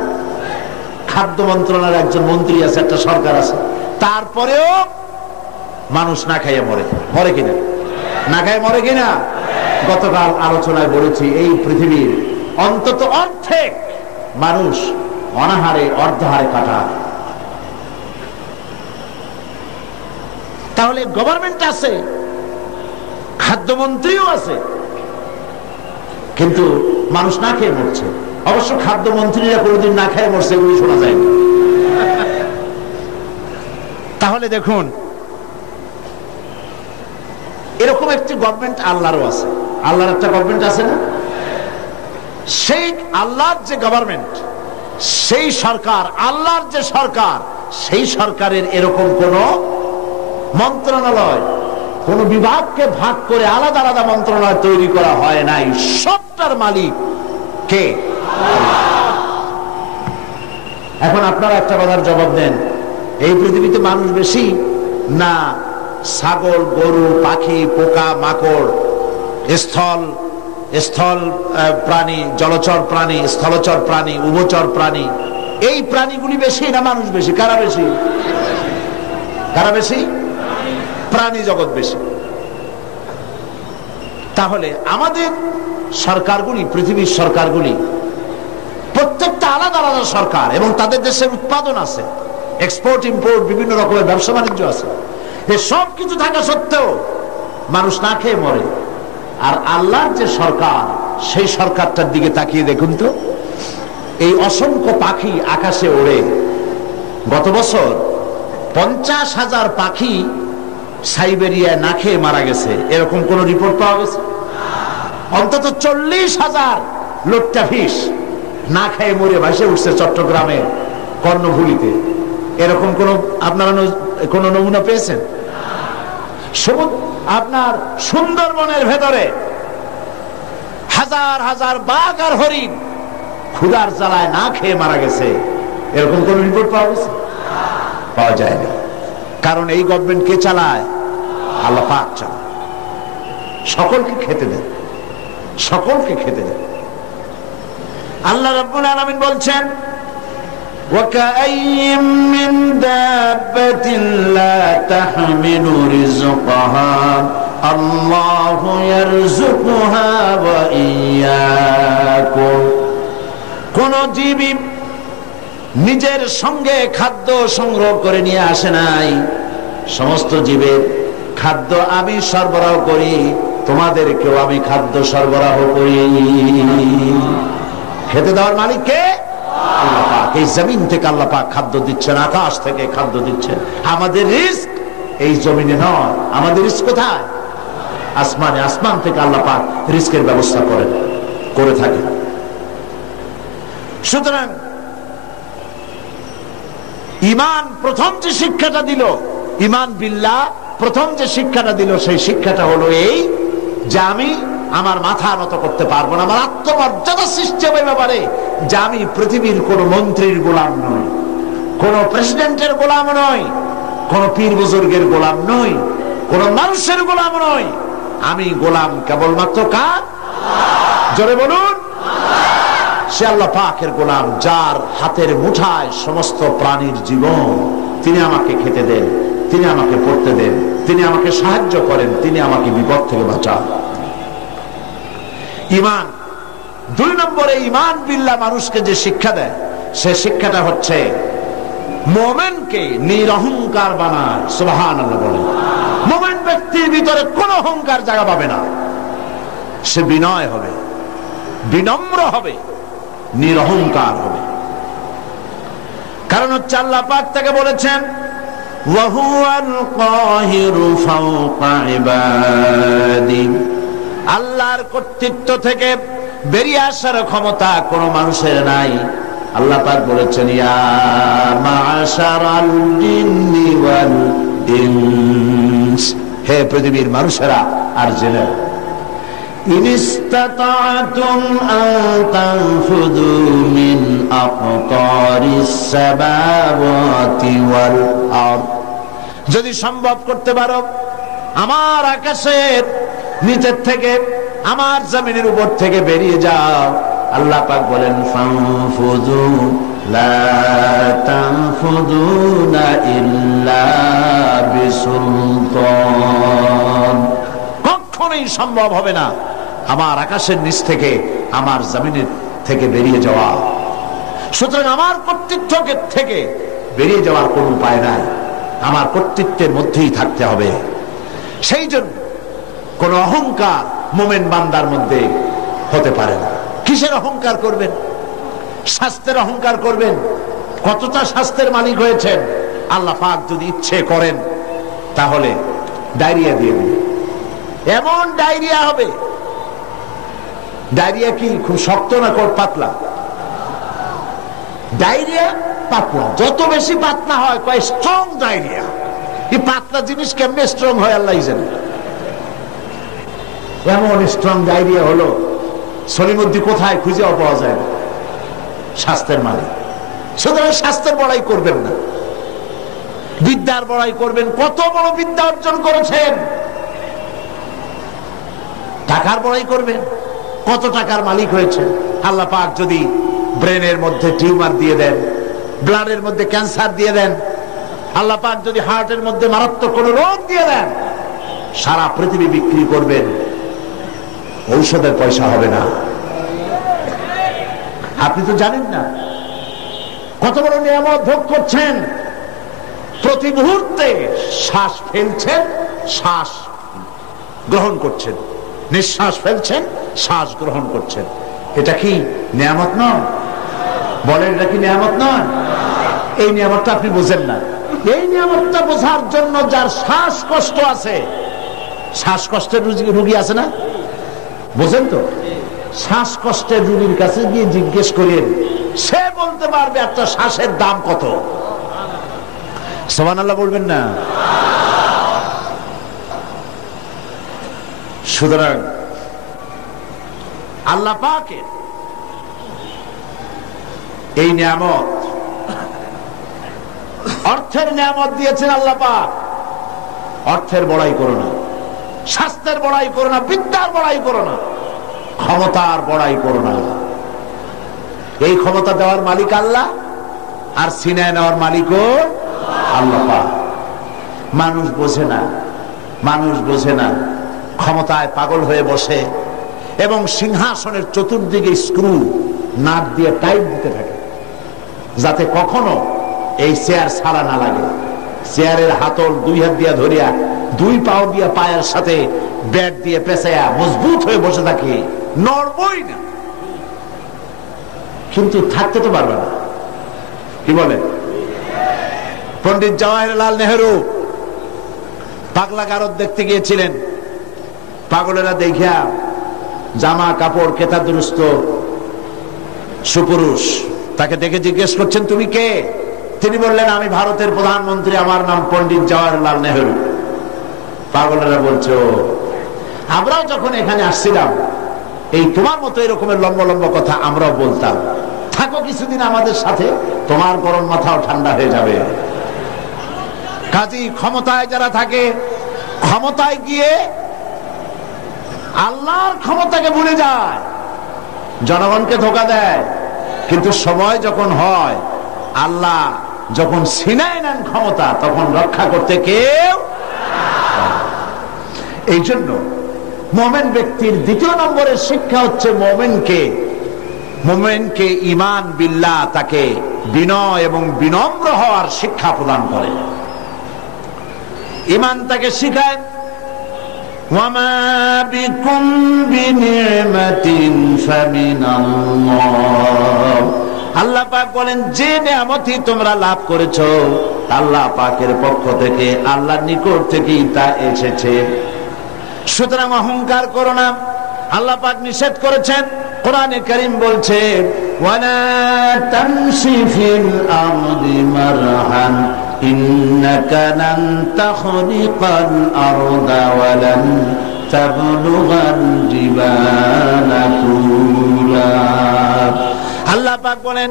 খাদ্য মন্ত্রণালয়ের একজন মন্ত্রী আছে, একটা সরকার আছে। তারপরেও মানুষ না খাইয়ে মরে, মরে কিনা? না খাইয়ে মরে কিনা? গতকাল আলোচনায় বলেছি, এই পৃথিবীর অন্তত অর্ধেক মানুষ অনাহারে, অর্ধহারে কাটায়। তাহলে গভর্নমেন্ট আছে, খাদ্যমন্ত্রীও আছে, কিন্তু মানুষ না খেয়ে মরছে। অবশ্য খাদ্যমন্ত্রীরা কোনোদিন না খেয়ে মরছে এগুলি শোনা যায় না। তাহলে দেখুন, এরকম একটি গভর্নমেন্ট আল্লাহরও আছে। আল্লাহর একটা গভর্নমেন্ট আছে না? সেই আল্লাহর যে গভর্নমেন্ট, সেই সরকার, আল্লাহর যে সরকার, সেই সরকারের এরকম কোন মন্ত্রণালয়, কোন বিভাগকে ভাগ করে আলাদা আলাদা মন্ত্রণালয় তৈরি করা হয় নাই। সবটার মালিক কে? এখন আপনারা একটা কথার জবাব দেন, এই পৃথিবীতে মানুষ বেশি না ছাগল, গরু, পাখি, পোকা, মাকড়, স্থল প্রাণী, জলচর প্রাণী, স্থলচর প্রাণী, উভচর প্রাণী, এই প্রাণীগুলি বেশি না মানুষ বেশি? কারা বেশি? কারা বেশি? প্রাণী জগৎ বেশি। তাহলে আমাদের সরকারগুলি, পৃথিবীর সরকারগুলি প্রত্যেকটা আলাদা আলাদা সরকার, এবং তাদের দেশের উৎপাদন আছে, এক্সপোর্ট ইম্পোর্ট, বিভিন্ন রকমের ব্যবসা বাণিজ্য আছে। এই সব কিছু থাকা সত্ত্বেও মানুষ না খেয়ে মরে। আর আল্লাহর যে সরকার, সেই সরকারটার দিকে তাকিয়ে দেখুন তো, এই অসংখ্য পাখি আকাশে ওড়ে। গত বছর 50,000 পাখি সাইবেরিয়ায় না খেয়ে মারা গেছে, এরকম কোন রিপোর্ট পাওয়া গেছে? অন্তত 40,000 লোট্টাফিশ না খেয়ে মরে ভাসে উঠছে চট্টগ্রামের কর্ণফুলীতে। এরকম কোন আপনারা কোন নমুনা পেয়েছেন? আপনার সুন্দরবনের ভেতরে হাজার হাজার বাঘ আর হরিণ ক্ষুধার জ্বালায় না খেয়ে মারা গেছে, এরকম কোন রিপোর্ট পাওয়া গেছে? পাওয়া যায়নি। কারণ এই গভর্নমেন্ট কে চালায়? আল্লাহ পাক চালায়। সকলকে খেতে দেন, সকলকে খেতে দেন। আল্লাহ রাব্বুল আলামিন বলছেন, وَكَأَيٍّ مِّن دَابَّةٍ لَّا تَحْمِلُ رِزْقَهَا اللَّهُ يَرْزُقُهَا وَإِيَّاكُمْ। কোন জীবই নিজের সঙ্গে খাদ্য সংগ্রহ করে নিয়ে আসে নাই। সমস্ত জীবের খাদ্য আমি সরবরাহ করি, তোমাদেরকেও আমি খাদ্য সরবরাহ করি। খেতে দেওয়ার মালিক কে? আল্লাহ পাক। এই জমিন থেকে আল্লাহ পাক খাদ্য দিচ্ছেন, আকাশ থেকে খাদ্য দিচ্ছেন। আমাদের রিস্ক এই জমিনে নয়, আমাদের রিস্ক কোথায়? আসমানে। আসমান থেকে আল্লাহ পাক রিস্কের ব্যবস্থা করে থাকেন। সুতরাং ঈমান প্রথম যে শিক্ষাটা দিল, ঈমান বিল্লাহ প্রথম যে শিক্ষাটা দিল, সেই শিক্ষাটা হলো এই যে আমি আমার মাথা নত করতে পারবো না, আমার আত্মমর্যাদা সিস্টেমের ব্যাপারে, যে আমি পৃথিবীর কোন মন্ত্রীর গোলাম নই, কোন প্রেসিডেন্টের গোলাম নই, কোন পীর বুজুর্গের গোলাম নই, কোন মানুষের গোলাম নই। আমি গোলাম কেবলমাত্র কার? জোরে বলুন। সে আল্লাহ পাকের গোলাম, যার হাতের মুঠায় সমস্ত প্রাণীর জীবন। তিনি আমাকে খেতে দেন, তিনি আমাকে পড়তে দেন, তিনি আমাকে সাহায্য করেন, তিনি আমাকে বিপদ থেকে বাঁচান। ঈমান। 2 নম্বরে ঈমান বিল্লাহ মানুষকে যে শিক্ষা দেয়, সে শিক্ষাটা হচ্ছে মুমিনকে নিরহংকার বানায়। সুবহানাল্লাহ বলেন। মুমিন ব্যক্তির ভিতরে কোনো অহংকার জায়গা পাবে না। সে বিনয় হবে, বিনম্র হবে, নিরহংকার হবে। কারণ হচ্ছে আল্লাহ পাক তাকে বলেছেন, ওয়া হুয়াল কাহিরু ফাওকা ইবাদি। আল্লাহর কর্তৃত্ব থেকে বেরিয়ে আসার ক্ষমতা কোন মানুষের নাই। আল্লাহ পাক বলেছেন, ইয়া মা'শারাল জিন্নি ওয়াল ইনস, হে পৃথিবীর মানুষেরা আর জিনেরা, ইন ইসতাতা'তুম আন তানফুযু মিন আকতারিস সামাওয়াতি ওয়াল আরদ, যদি সম্ভব করতে পারো আমার আকাশের নিচের থেকে, আমার জমিনের উপর থেকে বেরিয়ে যাও। আল্লাহ পাক বলেন, ফানফুযু লা তানফুযুনা ইল্লা বিসুলতান, কখনোই সম্ভব হবে না আমার আকাশের নিচ থেকে, আমার জমিনের থেকে বেরিয়ে যাওয়া। সুতরাং আমার কর্তৃত্ব থেকে বেরিয়ে যাওয়ার কোন উপায় নাই, আমার কর্তৃত্বের মধ্যেই থাকতে হবে। সেই জন্য কোন অহংকার মুমিন বান্দার মধ্যে হতে পারে না। কিসের অহংকার করবেন? স্বাস্থ্যের অহংকার করবেন। কতটা স্বাস্থ্যের মালিক হয়েছেন? আল্লাহ পাক যদি ইচ্ছে করেন তাহলে ডায়রিয়া দিয়ে দিবেন, এমন ডায়রিয়া হবে। ডায়রিয়া কি খুব শক্ত না পাতলা? ডায়রিয়া পাতলা, যত বেশি পাতলা হয় কয় স্ট্রং ডায়রিয়া। এই পাতলা জিনিস কেমনে স্ট্রং হয় আল্লাহ জানে। এমন স্ট্রং ডায়রিয়া হলো সলিমুদ্দিন কোথায় খুঁজেও পাওয়া যায় না, স্বাস্থ্যের মালিক। সুতরাং স্বাস্থ্যের বড়াই করবেন না, বিদ্যার বড়াই করবেন। কত বড় বিদ্যা অর্জন করেছেন, টাকার বড়াই করবেন। কত টাকার মালিক হয়েছে। আল্লাহ পাক যদি ব্রেনের মধ্যে টিউমার দিয়ে দেন, ব্লাডের মধ্যে ক্যান্সার দিয়ে দেন, আল্লাহ পাক যদি হার্টের মধ্যে মারাত্মক কোন রোগ দিয়ে দেন, সারা পৃথিবী বিক্রি করবেন, ঔষধের পয়সা হবে না। আপনি তো জানেন না কত বড় নিয়ামত ভোগ করছেন। প্রতি মুহূর্তে শ্বাস ফেলছেন, শ্বাস গ্রহণ করছেন, নিঃশ্বাস ফেলছেন, শ্বাস গ্রহণ করছেন। এটা কি নিয়ামত নয়? বলেন, এটা কি নিয়ামত নয়? এই নিয়ামতটা আপনি বুঝেন না। এই নিয়ামতটা বোঝার জন্য যার শ্বাসকষ্ট আছে, শ্বাসকষ্টের রোগী আছে না, বোঝেন তো? শ্বাসকষ্টের রোগীর কাছে গিয়ে জিজ্ঞেস করেন, সে বলতে পারবে একটা শ্বাসের দাম কত। সুবহানাল্লাহ বলবেন না? সুতরাং আল্লাহ পাকের এই নিয়ামত, অর্থের নিয়ামত দিয়েছেন আল্লাহ পাক। অর্থের বড়াই করো না, স্বাস্থ্যের বড়াই করো না, বিদ্যার বড়াই করো না, ক্ষমতার বড়াই করো না। এই ক্ষমতা দেওয়ার মালিক আল্লাহ, আর সিনায় নেওয়ার মালিকও আল্লাহ পাক। মানুষ বোঝে না, মানুষ বোঝে না, ক্ষমতায় পাগল হয়ে বসে এবং সিংহাসনের চতুর্দিকে স্ক্রু নাট দিয়ে টাইট দিতে থাকে, যাতে কখনো এই চেয়ার ছাড়া না লাগে। চেয়ারের হাতল দুই হাত দিয়া ধরিয়া, দুই পাও দিয়া পায়ের সাথে ব্যাট দিয়ে পেঁচাইয়া মজবুত হয়ে বসে থাকে, নড়বই না। কিন্তু থাকতে তো পারবে না। কি বলে? পণ্ডিত জওয়াহরলাল নেহেরু পাগলা গারদ দেখতে গিয়েছিলেন। পাগলেরা দেখিয়া জামা কাপড় কেতাদুরস্ত সুপুরুষ, তাকে দেখে জিজ্ঞেস করছেন, তুমি কে? তিনি বললেন, আমি ভারতের প্রধানমন্ত্রী, আমার নাম পণ্ডিত জওয়াহরলাল নেহেরু। পাগলেরা বলছে, আমরাও যখন এখানে আসছিলাম এই তোমার মতো এরকমের লম্বা লম্বা কথা আমরাও বলতাম, থাকো কিছুদিন আমাদের সাথে, তোমার গরম মাথাও ঠান্ডা হয়ে যাবে। কাজী ক্ষমতায় যারা থাকে, ক্ষমতায় গিয়ে আল্লাহর ক্ষমতাকে ভুলে যায়, জনগণকে ধোঁকা দেয়। কিন্তু সময় যখন হয়, আল্লাহ যখন ছিনায় নেন ক্ষমতা, তখন রক্ষা করতে কেউ। এই জন্য মুমিন ব্যক্তির দ্বিতীয় নম্বরের শিক্ষা হচ্ছে মুমিনকে ঈমান বিল্লাহ, তাকে বিনয় এবং বিনম্র হওয়ার শিক্ষা প্রদান করে। ঈমান তাকে শিখায়, ওয়ামা বিকুম বিনিমাতিন ফামিনাল্লাহ। আল্লাহ পাক বলেন, যে নিয়ামতই তোমরা লাভ করেছো আল্লাহ পাকের পক্ষ থেকে, আল্লাহর নিকট থেকেই তা এসেছে। সুতরাং অহংকার করো না, আল্লাহ পাক নিষেধ করেছেন। কোরআনে কারীম বলছে ওয়ালা তামশি ফিল আরদি মারহান ইন্নাকা লান তাখরিকাল আরদা ওয়া লান তাবলুগাল জিবালা তুলা। আল্লাহ পাক বলেন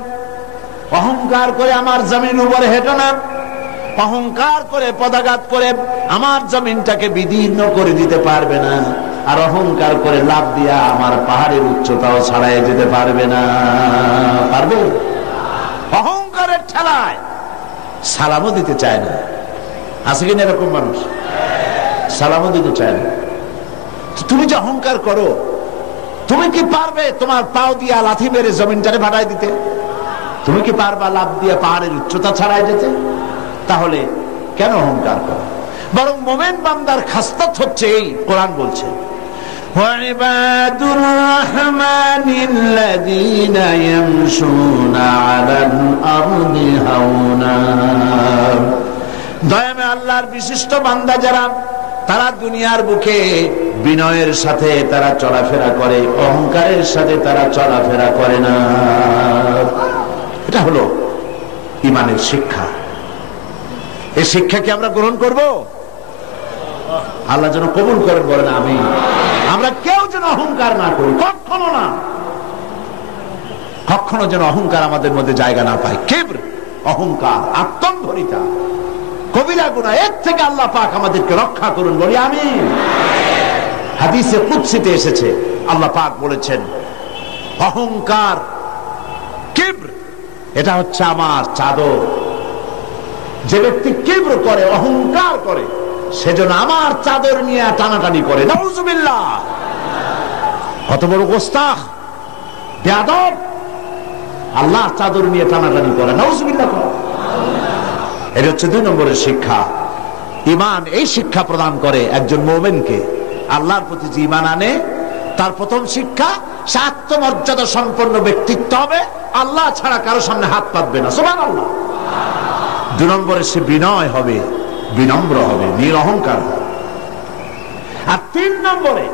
অহংকার করে আমার জমিনের উপরে হেঁটো না, অহংকার করে পদাঘাত করে আমার জমিনটাকে বিদীর্ণ করে দিতে পারবে না, আর অহংকার করে লাভ দিয়া আমার পাহাড়ের উচ্চতাও ছাড়াই যেতে পারবে না। পারবে? অহংকারের ঠেলায় সালামও দিতে চায় না। আছে কিনা এরকম মানুষ? সালামও দিতে চায় না। তুমি যে অহংকার করো, তুমি কি পারবে তোমার পাও দিয়া লাথি মেরে জমিনটারে ভাড়ায় দিতে? তুমি কি পারবা লাভ দিয়ে পাহাড়ের উচ্চতা ছাড়াই যেতে? তাহলে কেন অহংকার করো? বরং মোমেন বান্দার খাসলত হচ্ছে এই, কোরআন বলছে ওয়াইবাদুর রাহমানিল্লাযীনা ইয়ামশুনা আলাল আরদি হাওনা। দয়াময় আল্লাহর বিশিষ্ট বান্দা যারা, তারা দুনিয়ার বুকে বিনয়ের সাথে তারা চলাফেরা করে, অহংকারের সাথে তারা চলাফেরা করে না। এটা হলো ঈমানের শিক্ষা। এই শিক্ষা কি আমরা গ্রহণ করব? আল্লাহ যেন কবুল করেন, বলেন আমিন। আমরা কেউ যেন অহংকার না করি, কখনো না, কখনো যেন অহংকার আমাদের মধ্যে জায়গা না পায়। কিবর, অহংকার, আত্মম্ভরিতা কবিরা গুনাহ, এর থেকে আল্লাহ পাক আমাদেরকে রক্ষা করুন, বলি আমিন। হাদিসে কুদসিতে এসেছে, আল্লাহ পাক বলেছেন অহংকার, কিবর, এটা হচ্ছে আমার চাদর। যে ব্যক্তি কিবর করে, অহংকার করে, সেজন্য আমার চাদর নিয়ে টানাটানি করে। নাউজুবিল্লাহ! কত বড় গোস্তাখ, বেয়াদব! আল্লাহর চাদর নিয়ে টানাটানি করে, নাউজুবিল্লাহ। এটা হচ্ছে 2 নম্বরের শিক্ষা। ঈমান এই শিক্ষা প্রদান করে একজন মুমিনকে। আল্লাহর প্রতি যে ঈমান আনে, তার প্রথম শিক্ষা, সে আত্মমর্যাদা সম্পন্ন ব্যক্তিত্ব হবে, আল্লাহ ছাড়া কারো সামনে হাত পাতবে না। সুবহানাল্লাহ। 2 নম্বরে সে বিনয় হবে, বিনম্র হবে, নিরহংকার হবে। আর 3 নম্বরে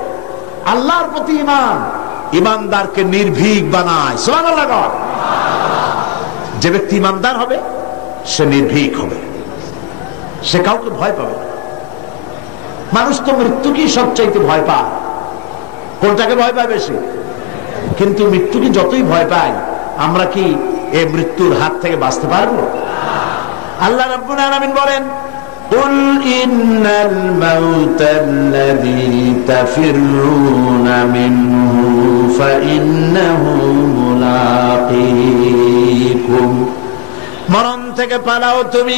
আল্লাহর প্রতি ঈমান ঈমানদারকে নির্ভীক বানায়। সুবহানাল্লাহ। যে ব্যক্তি ঈমানদার হবে সে নির্ভীক হবে, সে কাউকে ভয় পাবে না। মানুষ তো মৃত্যুকেই সবচাইতে ভয় পায়। কোনটাকে ভয় পায় বেশি? কিন্তু মৃত্যুকে যতই ভয় পাই, আমরা কি এই মৃত্যুর হাত থেকে বাঁচতে পারবো? আল্লাহ রাব্বুল আলামিন বলেন কুল ইন্নাল মাউতাল্লাযী তাফিরুনা মিনহু ফাইন্নাহু মুলাকীকুম। মরণ থেকে পালাও তুমি,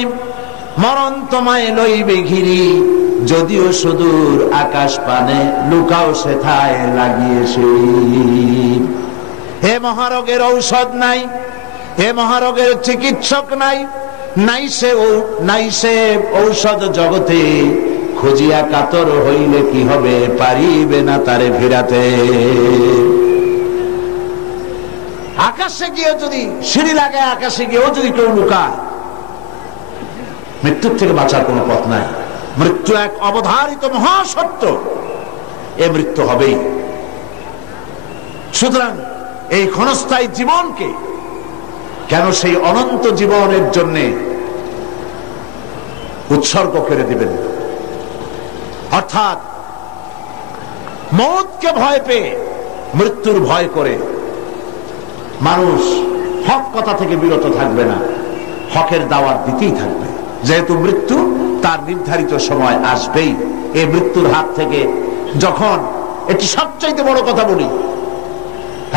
মরণ তোমায় লইবে ঘিরি, যদিও সুদূর আকাশ পানে লুকাও সেথায় লাগিয়েছে। হে মহারোগের ঔষধ নাই, হে মহারোগের চিকিৎসক নাই, নাই সে ঔষধ জগতে, খুঁজিয়া কাতর হইলে কি হবে, পারিবে না তারে ফিরাতে। আকাশে গিয়ে যদি সিঁড়ি লাগে, আকাশে গিয়েও যদি কেউ লুকায়, মৃত্যুর থেকে বাঁচার কোন পথ নাই। মৃত্যু এক অবধারিত মহাসত্য, এ মৃত্যু হবেই। সুতরাং এই ক্ষণস্থায়ী জীবনকে কেন সেই অনন্ত জীবনের জন্য উৎসর্গ করে দিবেন? অর্থাৎ মওতকে ভয় পেয়ে, মৃত্যুর ভয় করে মানুষ হক কথা থেকে বিরত থাকবে না, হকের দাওয়াত দিতেই থাকবে। যেহেতু মৃত্যু তার নির্ধারিত সময় আসবেই। এই মৃত্যুর হাত থেকে যখন, এটি সবচাইতে বড় কথা বলি,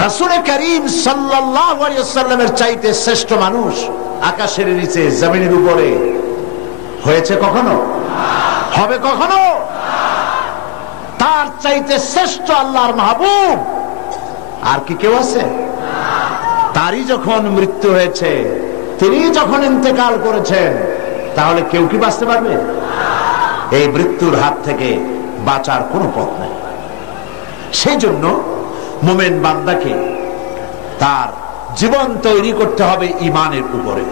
রাসূল করিম সাল্লাল্লাহু আলাইহি ওয়াসাল্লামের চাইতে শ্রেষ্ঠ মানুষ আকাশের নিচে জমিনের উপরে হয়েছে কখনো? হবে কখনো? তার চাইতে শ্রেষ্ঠ আল্লাহর মাহবুব আর কি কেউ আছে? তারই যখন মৃত্যু হয়েছে, তিনি যখন ইন্তেকাল করেছেন, তাহলে কেউ কি বাঁচতে পারবে? এই মৃত্যুর হাত থেকে বাঁচার কোনো পথ নেই। সেই জন্য মুমিন বান্দাকে তার জীবন তৈরি করতে হবে ঈমানের উপরে।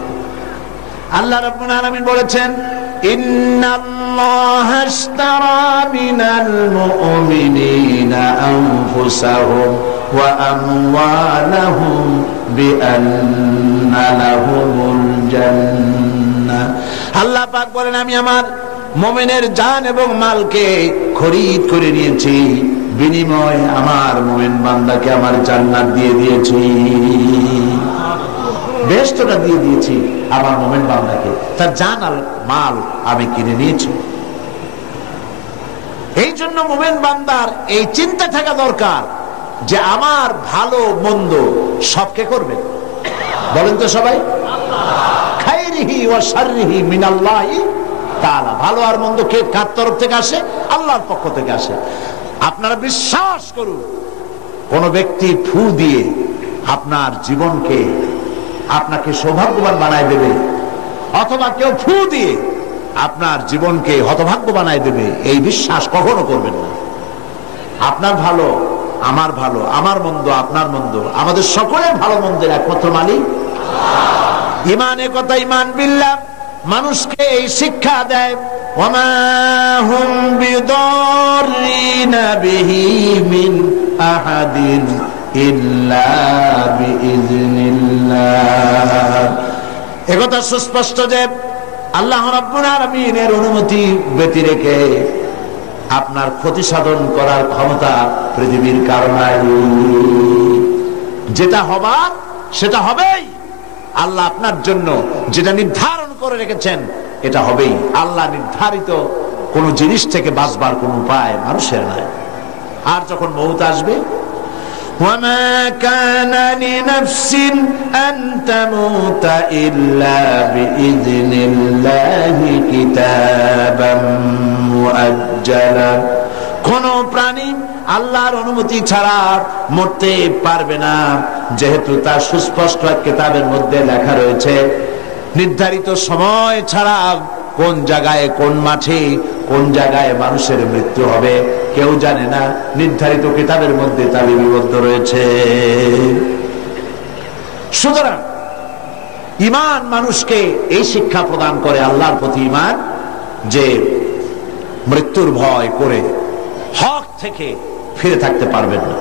আল্লাহ রাব্বুল আলামিন বলেছেন, ইন্নাল্লাহা আশতারা মিনাল মুমিনিনা আনফুসাহুম ওয়া আমওয়ালাহুম বিআন্না লাহুমুল জান্নাহ। আল্লাহ পাক বলেন, আমি আমার মুমিনের জান এবং মালকে খরিদ করে নিয়েছি, বিনিময়ে আমার মুমিন বান্দাকে আমার জান্নাত দিয়ে দিয়েছি, বেহেশতটা দিয়ে দিয়েছি আমার মুমিন বান্দাকে, তার জান আর মাল আমি কিনে নিয়েছি। এই জন্য মুমিন বান্দার এই চিন্তা থাকা দরকার যে আমার ভালো মন্দ সবকে করবে, বলেন তো সবাই, খায়রিহি ওয়া শাররিহি মিনাল্লাহি তাআলা। ভালো আর মন্দ কে কার তরফ থেকে আসে? আল্লাহর পক্ষ থেকে আসে। আপনারা বিশ্বাস করুন, কোন ব্যক্তি ফু দিয়ে আপনার জীবনকে আপনাকে সৌভাগ্যবান বানায় দেবে, অথবা কেউ ফু দিয়ে আপনার জীবনকে হতভাগ্য বানায় দেবে, এই বিশ্বাস কখনো করবেন না। আপনার ভালো আমার ভালো, আমার মন্দ আপনার মন্দ, আমাদের সকলের ভালো মন্দের একমাত্র মালিক আল্লাহ। ঈমান, কথা ঈমান বিল্লাহ মানুষকে এই শিক্ষা দেয়, ওয়ামা হুম বিদাররিনা বিহি মিন আহাদিন ইল্লা বিইজনিল্লাহ। একথা সুস্পষ্ট যে আল্লাহ রাব্বুল আলামিনের অনুমতি ব্যতি রেখে আপনার ক্ষতি সাধন করার ক্ষমতা পৃথিবীর কারো নাই। যেটা হবার সেটা হবেই। আল্লাহ আপনার জন্য যেটা নির্ধারণ করে রেখেছেন এটা হবেই। আল্লাহ নির্ধারিত কোন জিনিস থেকে বাঁচবার কোন উপায় মানুষের নাই। আর যখন মউত আসবে, وَمَا كَانَ لِنَفْسٍ أَن تَمُوتَ إِلَّا بِإِذْنِ اللَّهِ كِتَابًا مُؤَجَّلًا। কোন প্রাণী আল্লাহর অনুমতি ছাড়া মরতে পারবে না, যেহেতু তার সুস্পষ্ট কিতাবের মধ্যে লেখা রয়েছে নির্ধারিত সময় ছাড়া কোন জায়গায়, কোন মাঠে, কোন জায়গায় মানুষের মৃত্যু হবে কেউ জানে না, নির্ধারিত কিতাবের মধ্যে তা লিপিবদ্ধ রয়েছে। সুতরাং ঈমান মানুষকে এই শিক্ষা প্রদান করে, আল্লাহর প্রতি ঈমান, যে মৃত্যুর ভয় করে হক থেকে ফিরে থাকতে পারবেন না।